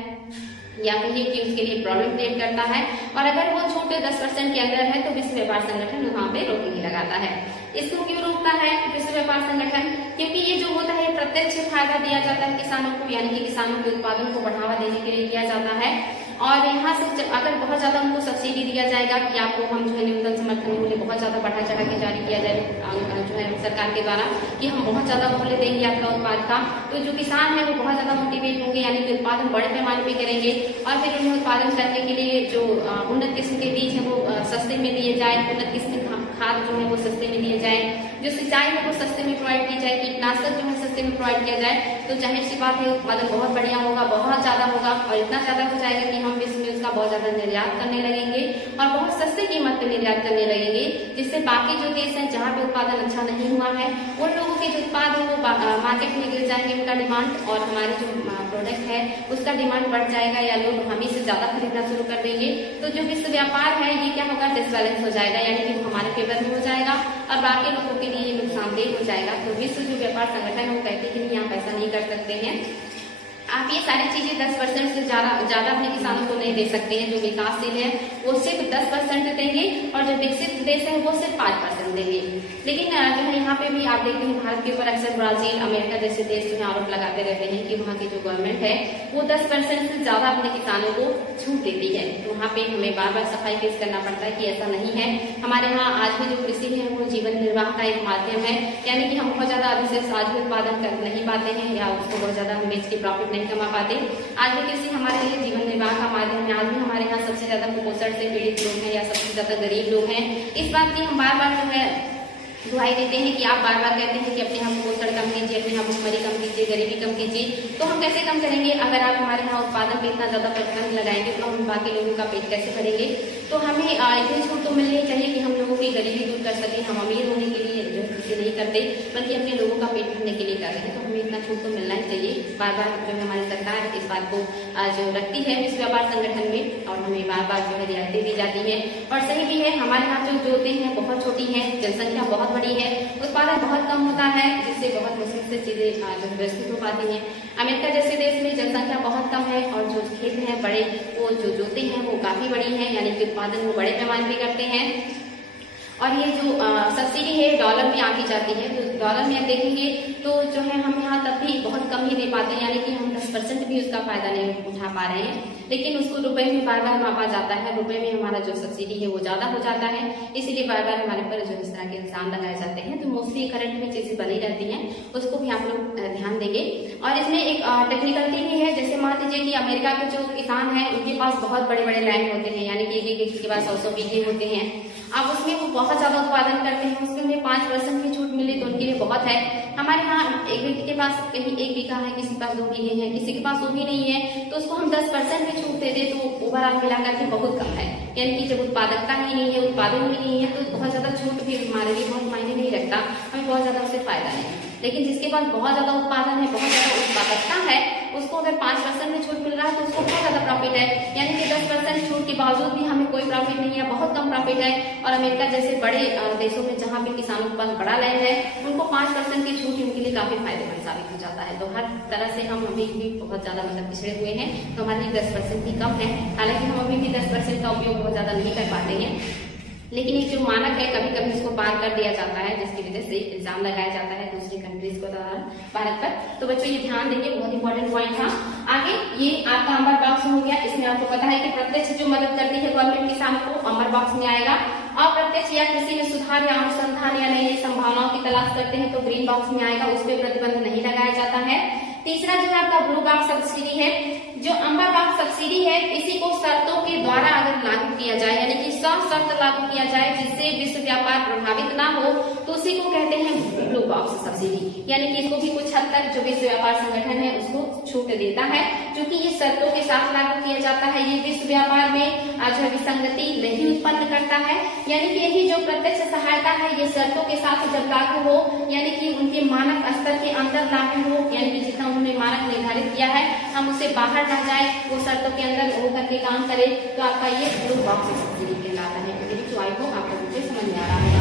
या कहिए कि उसके लिए प्रॉब्लम क्रिएट करता है। और अगर वो छूट 10% के अंदर है तो विश्व व्यापार संगठन वहां पे रोक लगाता है। इसको क्यों रोकता है विश्व व्यापार संगठन? क्योंकि ये जो होता है प्रत्यक्ष फायदा दिया जाता है किसानों को, यानी कि किसानों के उत्पादन को बढ़ावा देने के लिए किया जाता है। और यहाँ से अगर बहुत ज्यादा उनको सब्सिडी दिया जाएगा कि आपको हम जो है न्यूनतम समर्थन मूल्य बहुत ज्यादा बढ़ा चढ़ा के जारी किया जाए जो है सरकार के द्वारा कि हम बहुत ज्यादा मूल्य देंगे आपका उत्पाद का, तो जो किसान है वो बहुत ज्यादा मोटिवेट होंगे, यानी कि उत्पादन बड़े पैमाने पे करेंगे। और फिर उन्हें उत्पादन करने के लिए जो उन्नत किस्म के बीज है वो सस्ते में दिए जाए, उन्नत किस्म खाद जो है वो सस्ते में दिए जाए, जो सिंचाई है वो सस्ते में प्रोवाइड की जाए, कीटनाशक जो है सस्ते में प्रोवाइड किया जाए, तो जाहिर सी बात है उत्पादन बहुत बढ़िया होगा, बहुत ज्यादा होगा, और इतना ज्यादा हो जाएगा कि हम विश्व में उसका बहुत ज्यादा निर्यात करने लगेंगे और बहुत सस्ते कीमत पे निर्यात करने लगेंगे, जिससे बाकी जो देश है जहाँ पे उत्पादन अच्छा नहीं हुआ है उन लोगों के जो उत्पाद है वो मार्केट में गिर जाएंगे उनका डिमांड, और हमारे जो प्रोडक्ट है उसका डिमांड बढ़ जाएगा या लोग हमें से ज्यादा खरीदना शुरू कर देंगे। तो जो विश्व व्यापार है ये क्या होगा, डिसबैलेंस हो जाएगा, यानी कि हमारे फेवर में हो जाएगा और बाकी लोगों के लिए नुकसानदेह हो जाएगा। तो विश्व जो व्यापार संगठन है वो कहते हैं कि आप ऐसा नहीं कर सकते हैं, आप ये सारी चीजें 10% से ज्यादा अपने किसानों को नहीं दे सकते हैं। जो विकासशील है वो सिर्फ 10% देंगे और जो विकसित देश है वो सिर्फ 5% देंगे। लेकिन जो है यहाँ पे भी आप देखते हैं भारत के ऊपर अक्सर ब्राजील, अमेरिका जैसे देश जो है आरोप लगाते रहते हैं कि वहाँ की जो गवर्नमेंट है वो 10% से ज्यादा अपने किसानों को छूट देती है। तो वहाँ पे हमें बार बार सफाई पेश करना पड़ता है कि ऐसा नहीं है। हमारे यहाँ आज भी जो कृषि है वो जीवन निर्वाह का एक माध्यम है, यानी कि हम बहुत ज्यादा अधिशेष आज भी उत्पादन कर नहीं पाते हैं या उसको बहुत ज्यादा हम बेच के प्रॉफिट नहीं कमा पाते। आज भी कृषि हमारे लिए जीवन निर्वाह का माध्यम है। आज भी हमारे यहाँ सबसे ज्यादा कुपोषण से पीड़ित लोग हैं या सबसे ज्यादा गरीब लोग हैं। इस बात की हम बार बार जो है दुहाई देते हैं कि आप बार बार कहते हैं कि अपने यहाँ कुपोषण कम कीजिए, अपने यहाँ भुखमरी कम कीजिए, गरीबी कम कीजिए। तो हम कैसे कम करेंगे? अगर आप हमारे यहाँ उत्पादन पे इतना ज्यादा प्रतिबंध लगाएंगे तो हम बाकी लोगों का पेट कैसे भरेंगे? तो हमें इतनी छूट तो मिलनी चाहिए कि हम लोगों की गरीबी दूर कर सकें। हम अमीर होने के लिए जो कृषि नहीं करते बल्कि अपने लोगों का पेट भरने के लिए कर रहे हैं, तो हमें इतना छूट तो मिलना ही चाहिए। बार बार जो है हमारी सरकार इस बात को जो रखती है विश्व व्यापार संगठन में, और हमें बार बार जो है रियायतें दी जाती है। और सही भी है, हमारे यहाँ जो जोतें हैं बहुत छोटी है, जनसंख्या बहुत बड़ी है, उत्पादन बहुत कम होता है, जिससे बहुत मुश्किल से चीजें जो व्यवस्थित हो पाती हैं। अमेरिका जैसे देश में जनसंख्या बहुत कम है और जो खेत हैं बड़े, वो जो जोतें हैं वो काफी बड़ी हैं, यानी कि उत्पादन वो बड़े पैमाने पे करते हैं। और ये जो सब्सिडी है डॉलर में आती जाती है, तो डॉलर में देखेंगे तो जो है हम यहाँ तब भी बहुत कम ही दे पाते हैं, यानी कि हम 10% भी उसका फायदा नहीं उठा पा रहे हैं। लेकिन उसको रुपए में बार बार मापा जाता है, रुपए में हमारा जो सब्सिडी है वो ज्यादा हो जाता है, इसीलिए बार बार हमारे पर जो इस तरह के इल्जाम लगाए जाते हैं। तो मोस्टली करंट में चीजें बनी रहती हैं, उसको भी आप लोग ध्यान देंगे। और इसमें एक टेक्निकलिटी भी है, जैसे मान लीजिए कि अमेरिका के जो किसान है उनके पास बहुत बड़े बड़े लैंड होते हैं, यानी कि एक के पास 100 बीघे होते हैं। अब उसमें वो बहुत ज्यादा उत्पादन करते हैं, उसके लिए 5% की छूट मिले तो उनके लिए बहुत है। हमारे यहाँ एक व्यक्ति के पास कहीं 1 बीघा है, किसी के पास 2 बीघे हैं, किसी के पास वो भी नहीं है, तो उसको हम 10% की छूट दे दे तो ओवरऑल मिलाकर के बहुत कम है। यानी कि जब उत्पादकता ही नहीं है, उत्पादन भी नहीं है, तो बहुत ज्यादा छूट भी हमारे लिए बहुत मायने नहीं रखता, हमें बहुत ज्यादा उससे फायदा नहीं। लेकिन जिसके पास बहुत ज्यादा उत्पादन है, बहुत ज्यादा उत्पादकता है, उसको अगर 5% में छूट मिल रहा है तो उसको बहुत ज्यादा प्रॉफिट है। यानी कि 10% छूट के बावजूद भी हमें कोई प्रॉफिट नहीं है, बहुत कम प्रॉफिट है। और अमेरिका जैसे बड़े देशों में जहाँ पे किसानों के पास बड़ा लैंड है, उनको 5% की छूट उनके लिए काफी फायदेमंद साबित हो जाता है। तो हर तरह से हम अभी भी बहुत ज्यादा मतलब पिछड़े हुए हैं, तो हमारे लिए 10% ही कम है। हालांकि हम अभी भी 10% का उपयोग बहुत ज्यादा नहीं कर पाते हैं। लेकिन एक जो मानक है कभी कभी उसको पार कर दिया जाता है, जिसकी वजह से इल्जाम लगाया जाता है दूसरी कंट्रीज को द्वारा भारत पर। तो बच्चों ये ध्यान देंगे, बहुत इंपॉर्टेंट पॉइंट था। आगे ये आपका अमर बॉक्स हो गया। इसमें आपको पता है कि प्रत्यक्ष जो मदद करती है गवर्नमेंट किसान को, अमर बॉक्स में आएगा। अप्रत्यक्ष या कृषि में सुधार या अनुसंधान या नई नई संभावनाओं की तलाश करते हैं तो ग्रीन बॉक्स में आएगा, उस पर प्रतिबंध नहीं लगाया जाता है। तीसरा जो है आपका ब्लू बॉक्स सब्सिडी है। जो अमर बॉक्स सब्सिडी है इसी को शर्तों के द्वारा अगर लागू किया जाए, यानी कि शर्त लागू किया जाए जिससे विश्व व्यापार प्रभावित ना हो, तो उसी को कहते हैं ब्लू बॉक्स सब्सिडी। यानी कि इसको भी कुछ हद तक जो विश्व व्यापार संगठन है उसको छूट देता है, क्योंकि ये शर्तों के साथ लागू किया जाता है। ये विश्व व्यापार में जो विसंगति नहीं उत्पन्न करता है, यानी कि यही जो प्रत्यक्ष सहायता है ये शर्तों के साथ जब लागू हो, यानी कि उनके मानक स्तर के अंदर लागू हो, यानी कि जितना उन्होंने मानक निर्धारित किया है हम उससे बाहर ना जाए, वो शर्तों के अंदर हो करके काम करे, तो आपका ये ब्लू बॉक्स सब्सिडी कहलाता है। तो आई होप आपको मुझे समझ में आ रहा होगा।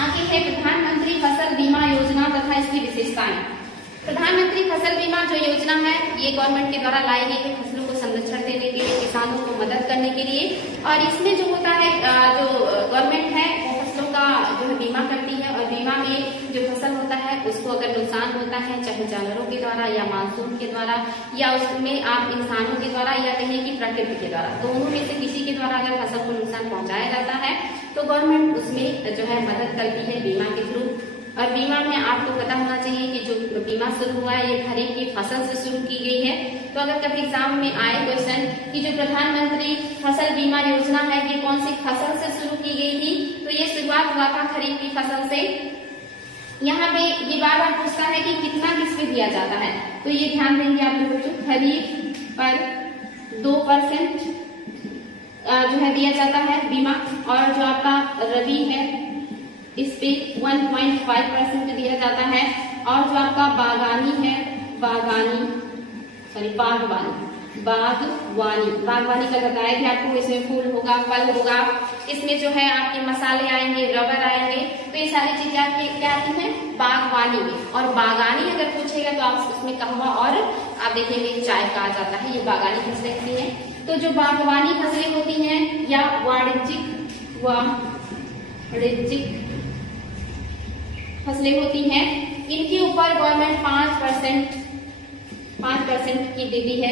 आगे है प्रधानमंत्री फसल बीमा योजना तथा इसकी विशेषताएं। प्रधानमंत्री फसल बीमा जो योजना है ये गवर्नमेंट के द्वारा लाई गई है फसलों को संरक्षण देने के लिए, किसानों को मदद करने के लिए। और इसमें जो होता है जो गवर्नमेंट है वो फसलों का जो है बीमा करती है, और बीमा में जो फसल होता है उसको अगर नुकसान होता है चाहे जानवरों के द्वारा या मानसून के द्वारा या उसमें आप इंसानों के द्वारा या कहीं की प्रकृति के द्वारा, दोनों में से किसी के द्वारा अगर फसल को नुकसान पहुंचाया जाता है तो गवर्नमेंट उसमें जो है मदद करती है बीमा के थ्रू। और बीमा में आपको पता होना चाहिए कि जो बीमा शुरू हुआ है ये खरीफ की फसल से शुरू की गई है। तो अगर कभी एग्जाम में आए क्वेश्चन कि जो प्रधानमंत्री फसल बीमा योजना है ये कौन सी फसल से शुरू की गई थी, तो ये शुरुआत हुआ था खरीफ की फसल से। यहाँ पे ये बार बार पूछता है कि कितना किस पे दिया जाता है, तो ये ध्यान देंगे आप लोग बच्चों, खरीफ पर 2% जो है दिया जाता है बीमा, और जो आपका रबी है इस पे 1.5% दिया जाता है, और जो आपका बागवानी है बागवानी का बताया कि आपको इसमें फूल होगा, फल होगा, इसमें जो है आपके मसाले आएंगे, रबर आएंगे, तो ये सारी चीजें आपकी क्या आती हैं बागवानी में। और बागानी अगर पूछेगा तो आप उसमें कहवा और आप देखेंगे चाय का आ जाता है, ये बागानी फसलें होती हैं। तो जो बागवानी फसलें होती हैं या वाणिज्यिक फसलें होती हैं, इनके ऊपर गवर्नमेंट 5% की देती है,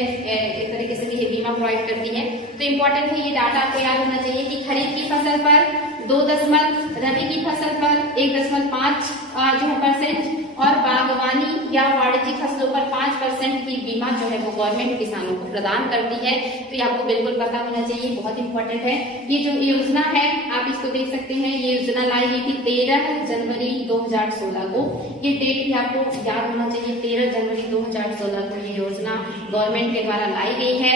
एक तरीके से ये बीमा प्रोवाइड करती है। तो इम्पोर्टेंट है ये डाटा आपको याद होना चाहिए कि खरीफ की फसल पर 2%, रबी की फसल पर 1.5 जो है % और बागवानी या वाणिज्यिक फसलों पर 5% की बीमा जो है वो गवर्नमेंट किसानों को प्रदान करती है। तो ये आपको बिल्कुल पता होना चाहिए, बहुत इंपॉर्टेंट है। ये जो योजना है आप इसको देख सकते हैं, ये योजना लाई गई थी 13 जनवरी 2016 को। ये डेट भी आपको याद होना चाहिए, 13 जनवरी 2016 को ये योजना गवर्नमेंट के द्वारा लाई गई है।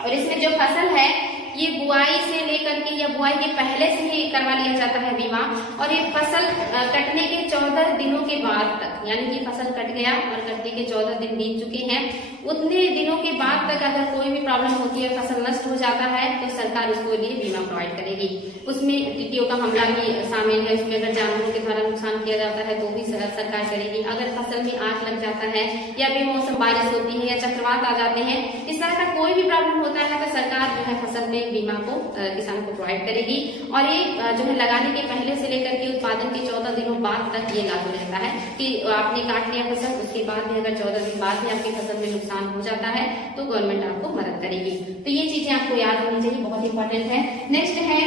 और इसमें जो फसल है ये बुआई से लेकर के या बुआई के पहले से ही करवा लिया जाता है बीमा, और ये फसल कटने के 14 दिनों के बाद तक, यानी कि फसल कट गया और कटने के 14 दिन बीत चुके हैं, उतने दिनों के बाद तक अगर कोई भी प्रॉब्लम होती है, फसल नष्ट हो जाता है, तो सरकार उसको लिए बीमा प्रोवाइड करेगी। उसमें टिड्डियों का हमला भी शामिल है, उसमें अगर जानवरों के द्वारा नुकसान किया जाता है तो भी सरकार करेगी। अगर फसल में आग लग जाता है या बेमौसम बारिश होती है या चक्रवात आ जाते हैं, इस तरह का कोई भी प्रॉब्लम होता है तो सरकार जो है फसल में बीमा को किसानों को प्रोवाइड करेगी। और ये जो है लगाने के पहले से लेकर के उत्पादन के 14 दिनों बाद तक ये लागू रहता है कि आपने काट लिया फसल, उसके बाद भी अगर 14 दिन बाद भी आपकी फसल में नुकसान हो जाता है तो गवर्नमेंट आपको मदद करेगी। तो ये चीजें आपको याद होनी चाहिए, बहुत इंपॉर्टेंट है। नेक्स्ट है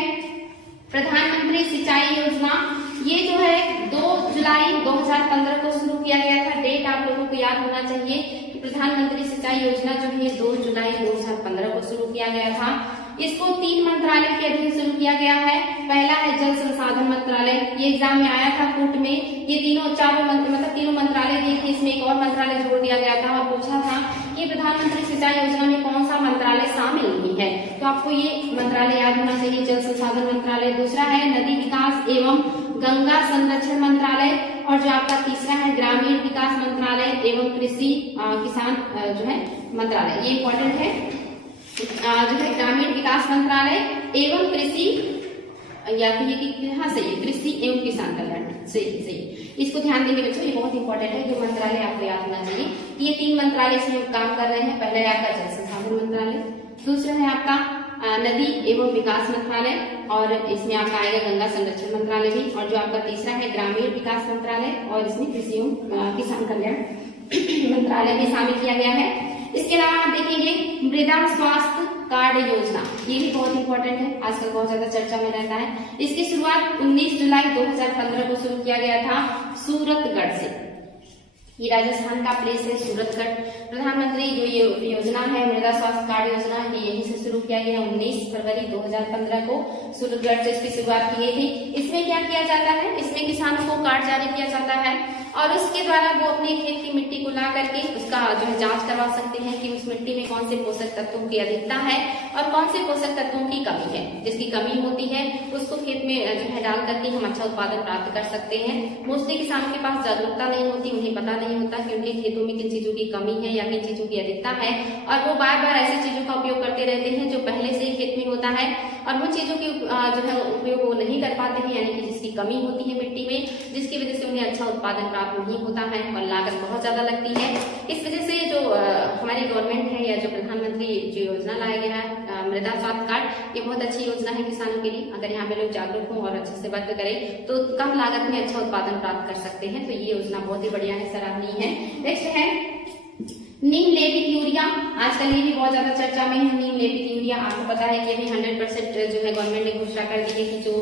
प्रधानमंत्री सिंचाई योजना। ये जो है 2 जुलाई 2015 को शुरू किया गया था। डेट आप लोगों को याद होना चाहिए कि प्रधानमंत्री सिंचाई योजना जो है 2 जुलाई 2015 को शुरू किया गया था। इसको 3 मंत्रालय के अधीन शुरू किया गया है। पहला है जल संसाधन मंत्रालय, ये एग्जाम में आया था कूट में। ये तीनों मंत्रालय दिए थे, इसमें एक और मंत्रालय जोड़ दिया गया था और पूछा था कि प्रधानमंत्री सिंचाई योजना में कौन सा मंत्रालय शामिल नहीं है, तो आपको ये मंत्रालय याद होना चाहिए, जल संसाधन मंत्रालय। दूसरा है नदी विकास एवं गंगा संरक्षण मंत्रालय, और जो आपका तीसरा है ग्रामीण विकास मंत्रालय एवं कृषि किसान जो है मंत्रालय। ये इंपॉर्टेंट है, जो है ग्रामीण विकास मंत्रालय एवं कृषि या कृषि एवं किसान कल्याण सही। इसको ध्यान देंगे बच्चों, ये बहुत इंपॉर्टेंट है, जो मंत्रालय आपको याद होना चाहिए। ये 3 मंत्रालय इसमें काम कर रहे हैं। पहला है आपका जल संसाधन मंत्रालय, दूसरा है आपका नदी एवं विकास मंत्रालय, और इसमें आपका आएगा गंगा संरक्षण मंत्रालय भी, और जो आपका तीसरा है ग्रामीण विकास मंत्रालय, और इसमें कृषि एवं किसान कल्याण मंत्रालय भी शामिल किया गया है। इसके अलावा आप देखेंगे मृदा स्वास्थ्य कार्ड योजना, ये भी बहुत इंपॉर्टेंट है, आजकल बहुत ज्यादा चर्चा में रहता है। इसकी शुरुआत 19 जुलाई 2015 को शुरू किया गया था सूरतगढ़ से। ये राजस्थान का प्लेस है सूरतगढ़। प्रधानमंत्री जो ये योजना है मृदा स्वास्थ्य कार्ड योजना, ये यहीं से शुरू किया गया 19 फरवरी 2015 को सूरतगढ़ से इसकी शुरुआत की गई थी। इसमें क्या किया जाता है, इसमें किसानों को कार्ड जारी किया जाता है और उसके द्वारा वो अपने खेत की मिट्टी को ला करके उसका जो है जांच करवा सकते हैं कि उस मिट्टी में कौन से पोषक तत्वों की अधिकता है और कौन से पोषक तत्वों की कमी है। जिसकी कमी होती है उसको खेत में जो है डाल करके हम अच्छा उत्पादन प्राप्त कर सकते हैं। मोस्टली किसानों के पास जागरूकता नहीं होती, उन्हें पता नहीं होता कि उनके खेतों में किन चीजों की कमी है या किन चीजों की अधिकता है, और वो बार बार ऐसी चीजों का उपयोग करते रहते हैं जो पहले से ही खेत में होता है, और वो चीजों की जो है उपयोग वो नहीं कर पाते हैं, यानी कि जिसकी कमी होती है मिट्टी में, जिसकी वजह से उन्हें अच्छा उत्पादन प्राप्त नहीं होता है और लागत बहुत ज्यादा लगती है। इस वजह से जो हमारी गवर्नमेंट है या जो प्रधानमंत्री जो योजना लाया गया है मृदा स्वास्थ्य कार्ड, ये बहुत अच्छी योजना है किसानों के लिए। अगर यहाँ पे लोग जागरूक हों और अच्छे से वर्क करें तो कम लागत में अच्छा उत्पादन प्राप्त कर सकते हैं। तो ये योजना बहुत ही बढ़िया है, सराहनीय है। नेक्स्ट है नीम लेपित यूरिया। आजकल ये भी बहुत ज्यादा चर्चा में है, नीम लेपित यूरिया। आपको पता है कि अभी 100% जो है गवर्नमेंट ने घोषणा कर दी है कि जो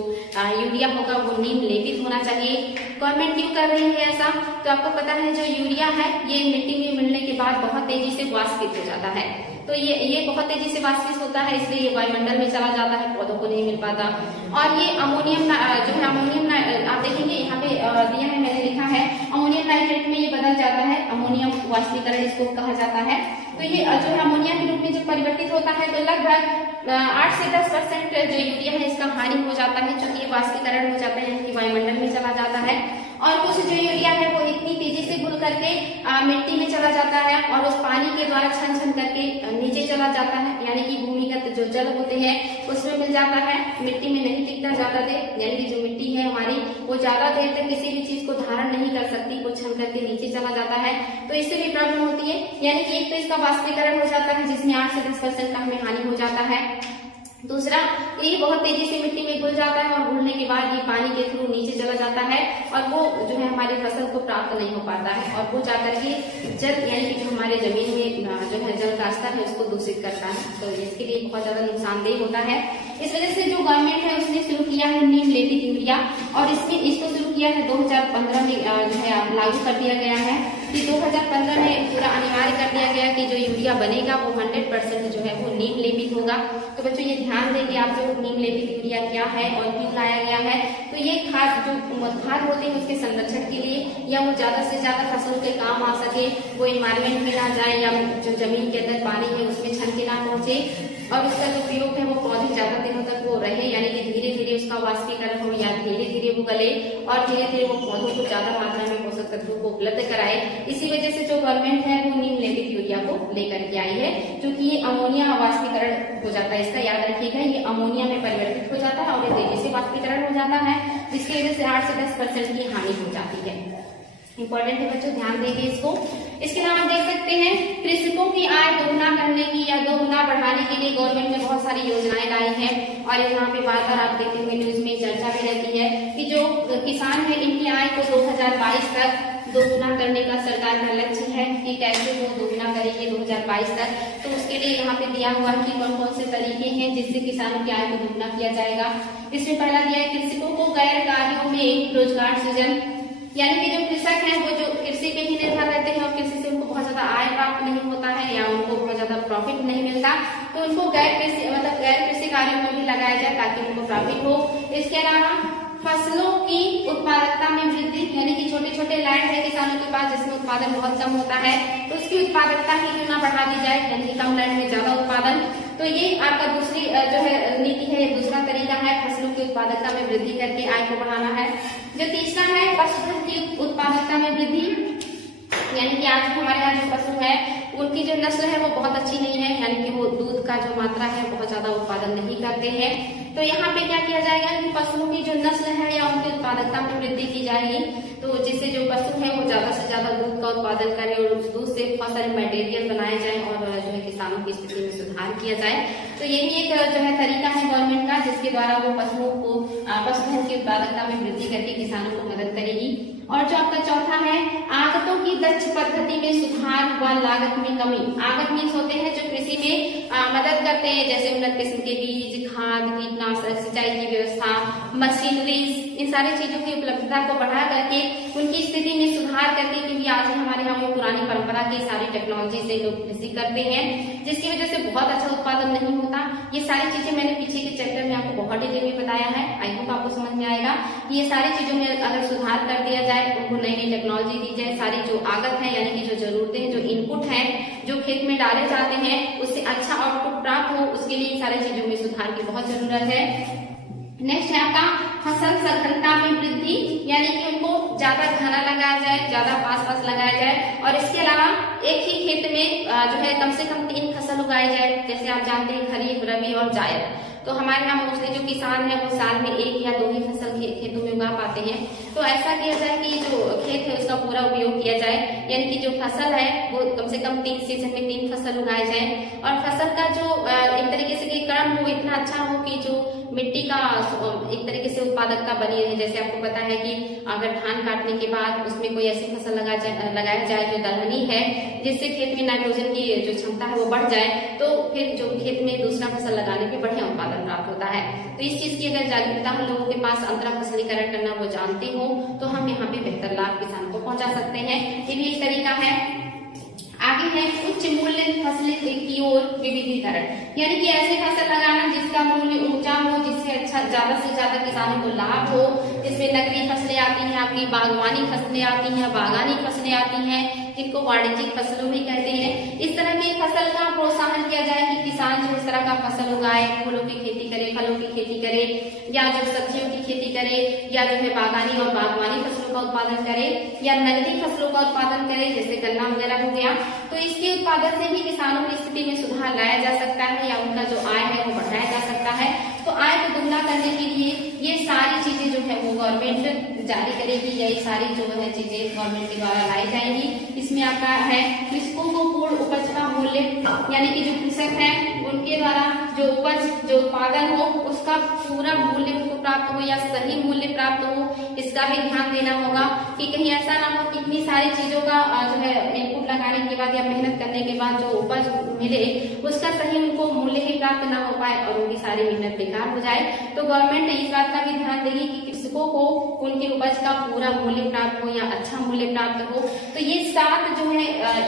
यूरिया होगा वो नीम लेपित होना चाहिए। गवर्नमेंट क्यों कर रही है ऐसा, तो आपको पता है जो यूरिया है ये मिट्टी में मिलने के बाद बहुत तेजी से वाष्पित हो जाता है। तो ये बहुत तेजी से वाष्पित होता है, इसलिए ये वायुमंडल में चला जाता है, पौधों को नहीं मिल पाता। और ये अमोनियम जो है अमोनियम आप देखेंगे यहाँ पे दिया है, मैंने लिखा है अमोनियम नाइट्रेट में ये बदल जाता है, अमोनियम वाष्पीकरण इसको कहा जाता है। तो ये जो है अमोनिया के रूप में जब परिवर्तित होता है तो लगभग 8 से 10% जो यूरिया है इसका हानि हो जाता है, क्योंकि ये वाष्पीकरण हो जाता है, यानी कि वायुमंडल में चला जाता है। और कुछ जो यूरिया है वो इतनी तेजी से घुल करके मिट्टी में चला जाता है और उस पानी के द्वारा छन छन करके नीचे चला जाता है, यानी कि भूमिगत जो जल होते हैं उसमें मिल जाता है, मिट्टी में नहीं टिकता ज्यादा देर, यानी कि जो मिट्टी है हमारी वो ज्यादा देर तक किसी भी चीज को धारण नहीं कर सकती, वो छन करके नीचे चला जाता है। तो इससे भी प्रॉब्लम होती है, यानी कि एक तो इसका वाष्पीकरण हो जाता है जिसमें 8 से 10% का हमें हानि हो जाता है। दूसरा, ये बहुत तेजी से मिट्टी में घुल जाता है और घुलने के बाद ये पानी के थ्रू नीचे चला जाता है और वो जो है हमारी फसल को प्राप्त नहीं हो पाता है और वो जाकर के जल यानी कि जो हमारे जमीन में जो है जल का स्तर है उसको दूषित करता है। तो इसके लिए बहुत ज्यादा नुकसानदेह होता है। इस वजह से जो गवर्नमेंट है उसने शुरू किया है नीम लेपित यूरिया, और इसको शुरू किया है 2015 में जो है लागू कर दिया गया है कि 2015 में पूरा अनिवार्य कर दिया गया कि जो यूरिया बनेगा वो 100% जो है वो नीम लेपित होगा। तो बच्चों ये ध्यान देंगे आप लोग नीम लेपित यूरिया क्या है और क्यों लाया गया है। तो ये खाद जो खाद होते हैं उसके संरक्षण के लिए, या वो ज्यादा से ज्यादा फसलों के काम आ सके, वो इन्वायरमेंट में ना जाए या जो जमीन के अंदर पानी है उसमें छन के ना पहुंचे, और उसका जो प्रयोग है वो पौधे ज्यादा दिनों तक वो रहे, यानी कि धीरे धीरे उसका वाष्पीकरण हो या धीरे धीरे वो गले और धीरे धीरे वो पौधों को ज्यादा मात्रा में पोषक तत्वों को उपलब्ध कराए। इसी वजह से जो गवर्नमेंट है वो नीम लेपित यूरिया को लेकर के आई है, क्योंकि ये अमोनिया वाष्पीकरण हो जाता है, इसका याद रखिएगा, ये अमोनिया में परिवर्तित हो जाता है और ये तेजी से वाष्पीकरण हो जाता है, जिसकी वजह से 8 से 10% की हानि हो जाती है। इंपॉर्टेंट है बच्चों, ध्यान देंगे इसको। इसके अलावा देख सकते हैं कृषकों की आय दोगुना करने की या दोगुना बढ़ाने के लिए गवर्नमेंट ने बहुत सारी योजनाएं लाई हैं, और यहाँ पे बार बार आप देखते होंगे न्यूज में चर्चा भी रहती है कि जो किसान है इनकी आय को 2022 तक दोगुना करने का सरकार का लक्ष्य है कि कैसे वो दोगुना करेंगे 2022 तक। तो उसके लिए यहाँ पे दिया हुआ है कि कौन कौन से तरीके हैं जिससे किसानों की आय को दोगुना किया जाएगा। इसमें पहला दिया है कृषकों को गैर कार्यों में रोजगार सृजन, यानी कि जो कृषक हैं वो जो कृषि पे ही निर्भर रहते हैं और कृषि से उनको बहुत ज्यादा आय प्राप्त नहीं होता है या उनको बहुत ज्यादा प्रॉफिट नहीं मिलता, तो उनको गैर कृषि कार्यों में भी लगाया जाए ताकि उनको प्रॉफिट हो। इसके अलावा फसलों की उत्पादकता में वृद्धि, यानी कि छोटे छोटे लैंड है किसानों के पास जिसमें उत्पादन बहुत कम होता है, तो उसकी उत्पादकता ही क्यों ना बढ़ा दी जाए, यानी कि कम लैंड में ज्यादा उत्पादन। तो ये आपका दूसरी जो है नीति है, दूसरा तरीका है फसलों की उत्पादकता में वृद्धि करके आय को बढ़ाना है। जो तीसरा है पशुधन की उत्पादकता में वृद्धि, यानी कि आज हमारे यहाँ जो पशु है उनकी जो नस्ल है वो बहुत अच्छी नहीं है, यानी कि वो दूध का जो मात्रा है बहुत ज्यादा उत्पादन नहीं करते हैं। तो यहाँ पे क्या किया जाएगा कि पशुओं की जो नस्ल है या उनकी उत्पादकता में वृद्धि की जाएगी, तो जिससे जो पशु है वो ज्यादा से ज्यादा दूध का उत्पादन करे और उस दूध से फसल मटेरियल बनाए जाए और जो है किसानों की स्थिति में सुधार किया जाए। तो ये भी एक जो है तरीका है गवर्नमेंट का, जिसके द्वारा वो पशुओं को पशुधन की उत्पादकता में वृद्धि करके किसानों को मदद करेगी। और जो आपका चौथा है आगतों की दक्ष पद्धति में सुधार व लागत में कमी। आगत मीन्स होते हैं जो कृषि में मदद करते हैं, जैसे उन्नत किस्म के बीज, खाद, कीटनाशक, सिंचाई की व्यवस्था, मशीनरीज, इन सारी चीजों की उपलब्धता को बढ़ा करके उनकी स्थिति में सुधार करके, क्योंकि आज हमारे यहाँ वो पुरानी परंपरा की सारी टेक्नोलॉजी से लोग कृषि करते हैं, जिसकी वजह से बहुत अच्छा उत्पादन नहीं होता। ये सारी चीजें मैंने पीछे के चैप्टर में आपको बहुत डिटेल में बताया है, आई होप आपको समझ में आएगा। ये सारी चीजों में अगर सुधार कर दिया जाए, उनको नई नई टेक्नोलॉजी दी जाए, सारी जो आगत है यानी कि जो जरूरतें, जो इनपुट है जो खेत में डाले जाते हैं उससे अच्छा आउटपुट प्राप्त हो, उसके लिए इन सारी चीजों में सुधार की बहुत जरूरत है। नेक्स्ट है आपका फसल सघनता में वृद्धि, यानी कि उनको ज्यादा घना लगाया जाए, ज्यादा पास पास लगाया जाए, और इसके अलावा एक ही खेत में जो है कम से कम 3 फसल उगाई जाए। जैसे आप जानते हैं खरीफ, रबी और जायद। तो हमारे यहाँ मोस्टली जो किसान है वो साल में 1 या 2 ही फसल खेतों में उगा पाते हैं। तो ऐसा किया जाए कि जो खेत है उसका पूरा उपयोग किया जाए, यानी कि जो फसल है वो कम से कम 3 सीजन में 3 फसल उगाए जाए, और फसल का जो एक तरीके से क्रम हो इतना अच्छा हो कि जो मिट्टी का एक तरीके से उत्पादकता बनी रहे। जैसे आपको पता है कि अगर धान काटने के बाद उसमें कोई ऐसी फसल लगाया जाए जो दलहनी है, जिससे खेत में नाइट्रोजन की जो क्षमता है वो बढ़ जाए, तो फिर जो खेत में दूसरा फसल लगाने पे बढ़िया उत्पादन प्राप्त होता है। तो इस चीज की अगर जागरूकता हम लोगों के पास अंतरा फसलीकरण करना वो जानते हो, तो हम यहाँ पे बेहतर लाभ किसान को पहुंचा सकते हैं। ये भी एक तरीका है। आगे है उच्च मूल्य फसलें की ओर विविधीकरण, यानी कि ऐसी फसल लगाना जिसका मूल्य ऊंचा हो, जिससे अच्छा ज्यादा से ज्यादा किसानों को लाभ हो। इसमें नकदी फसलें आती हैं, आपकी बागवानी फसलें आती हैं, बागानी फसलें आती हैं, जिनको वाणिज्यिक फसलों भी कहते हैं। इस तरह की फसल का प्रोत्साहन किया जाए कि किसान जो इस तरह का फसल उगाए, फूलों की खेती करे, फलों की खेती करे, या जो सब्जियों की खेती करे, या जो है बागानी और बागवानी फसलों का उत्पादन करे, या नकदी फसलों का उत्पादन करे, जैसे गन्ना वगैरह हो गया। तो इसके उत्पादन से भी किसानों की स्थिति में सुधार लाया जा सकता है, या उनका जो आय है वो बढ़ाया जा सकता है। तो आय को दुगना करने के लिए ये सारी चीजें जो है वो गवर्नमेंट जारी करेगी, या ये सारी जो है चीजें गवर्नमेंट के द्वारा लाई जाएंगी। इसमें आपका है कृषकों को पूर्ण उपज का मूल्य, यानी कि जो कृषक है उनके द्वारा जो उपज, जो उत्पादन हो उसका पूरा मूल्य को प्राप्त हो, या सही मूल्य प्राप्त हो, इसका भी ध्यान देना होगा कि कहीं ऐसा ना हो कि इतनी सारी चीजों का जो है इनपुट लगाने के बाद या मेहनत करने के बाद जो उपज मिले उसका सही उनको मूल्य ही प्राप्त ना हो पाए और उनकी सारी मेहनत बेकार हो जाए। तो गवर्नमेंट इस बात का भी ध्यान देगी कि कृषकों को उनकी उपज का पूरा मूल्य प्राप्त हो या अच्छा मूल्य प्राप्त हो। तो ये 7 जो है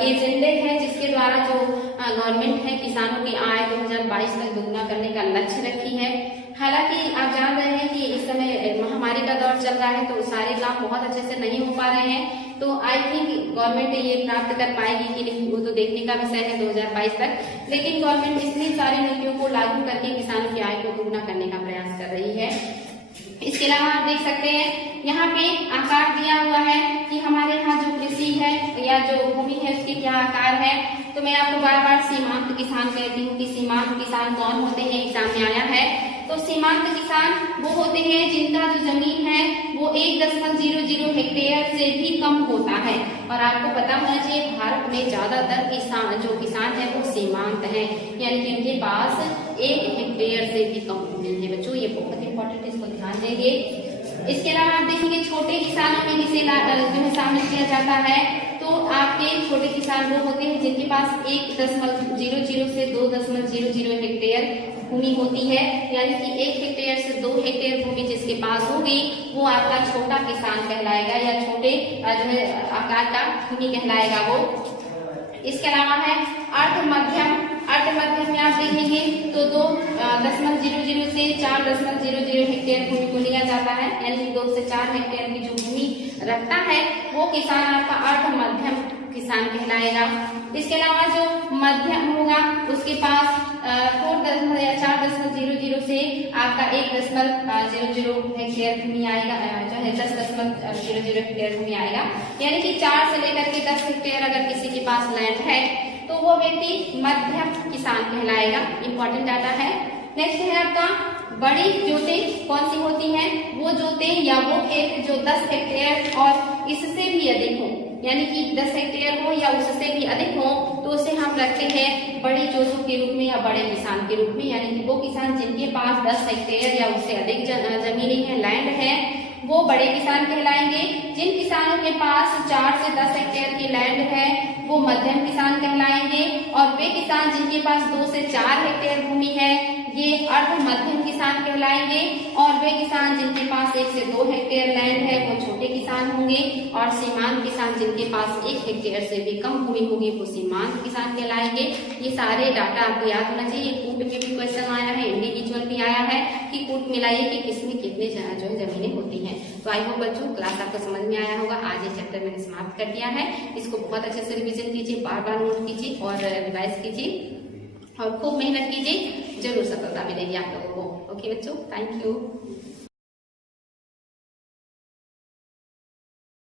एजेंडे हैं जिसके द्वारा जो गवर्नमेंट है किसानों की आय 2022 तक दुगना करने का लक्ष्य रखी है। हालांकि आप जान रहे हैं कि इस समय महामारी का दौर चल रहा है, तो सारे काम बहुत अच्छे से नहीं हो पा रहे हैं। तो आई थिंक गवर्नमेंट ये प्राप्त कर पाएगी कि नहीं, वो तो देखने का विषय है 2022 तक। लेकिन गवर्नमेंट इतनी सारी नीतियों को लागू करके किसानों की आय को दुगना करने का प्रयास कर रही है। इसके अलावा आप देख सकते हैं यहाँ पे आकार दिया हुआ है कि हमारे यहाँ जो कृषि है या जो भूमि है उसके क्या आकार है। तो मैं आपको बार बार सीमांत किसान कहती हूँ कि सीमांत किसान कौन होते हैं, एग्जाम में आया है। तो सीमांत किसान वो होते हैं जिनका जो जमीन है वो 1.00 हेक्टेयर से भी कम होता है। और आपको पता होना चाहिए भारत में ज्यादातर किसान है वो सीमांत है, यानी कि उनके पास 1 हेक्टेयर से भी कम जमीन है। बच्चों ये बहुत इंपॉर्टेंट, इसको ध्यान देंगे। इसके अलावा आप देखेंगे छोटे किसानों में किसे जो है शामिल किया जाता है। तो आपके छोटे किसान वो होते हैं जिनके पास 1.00 से 2.00 हेक्टेयर भूमि होती है, यानी कि 1 हेक्टेयर से 2 हेक्टेयर भूमि जिसके पास होगी वो आपका छोटा किसान कहलाएगा, या छोटे जो है आकार का भूमि कहलाएगा वो। इसके अलावा है अर्ध मध्यम। अर्ध मध्यम में आप देखेंगे तो 2.00 से 4.00 हेक्टेयर भूमि को लिया जाता है, यानी 2 से 4 हेक्टेयर की जो भूमि रखता है वो किसान आपका अर्ध मध्यम किसान कहलाएगा। इसके अलावा जो मध्यम होगा उसके पास 4.00 से आपका 1.00 हेक्टेयर भूमि आएगा, जो है 10.00 हेक्टेयर भूमि आएगा, यानी कि 4 से लेकर के 10 हेक्टेयर अगर किसी के पास लैंड है तो वो व्यक्ति मध्यम किसान कहलाएगा। इंपॉर्टेंट डाटा है। नेक्स्ट है आपका बड़ी जोतें कौन सी होती हैं? वो जोतें या वो खेत जो 10 हेक्टेयर और इससे भी अधिक हो, यानी कि 10 हेक्टेयर हो या उससे भी अधिक हो, तो उसे हम रखते हैं बड़ी जोतों के रूप में या बड़े किसान के रूप में। यानी कि वो किसान जिनके पास 10 हेक्टेयर या उससे अधिक जमीनें हैं, लैंड है, वो बड़े किसान कहलाएंगे। जिन किसानों के पास 4 से 10 हेक्टेयर की लैंड है, वो मध्यम किसान कहलाएंगे। और वे किसान जिनके पास 2 से 4 हेक्टेयर भूमि है, ये अर्ध मध्यम किसान कहलाएंगे। और वे किसान जिनके पास 1 से 2 हेक्टेयर लैंड है, वो छोटे किसान होंगे। और सीमांत किसान जिनके पास 1 हेक्टेयर से भी कम भूमि होगी, वो सीमांत किसान कहलाएंगे। ये सारे डाटा आपको याद होना चाहिए। कूट में भी क्वेश्चन आया है, इंडिविजुअल भी आया है कि कूट मिलाइए कि किसमें कितने जो है जमीनें होती हैं। तो आई होप बच्चों क्लास आपको समझ में आया होगा। आज ये चैप्टर मैंने समाप्त कर दिया है। इसको बहुत अच्छे से रिवीजन कीजिए, बार बार नोट कीजिए और रिवाइज कीजिए और खूब मेहनत कीजिए, जरूर सफलता मिलेगी आप लोगों को। ओके बच्चों, थैंक यू।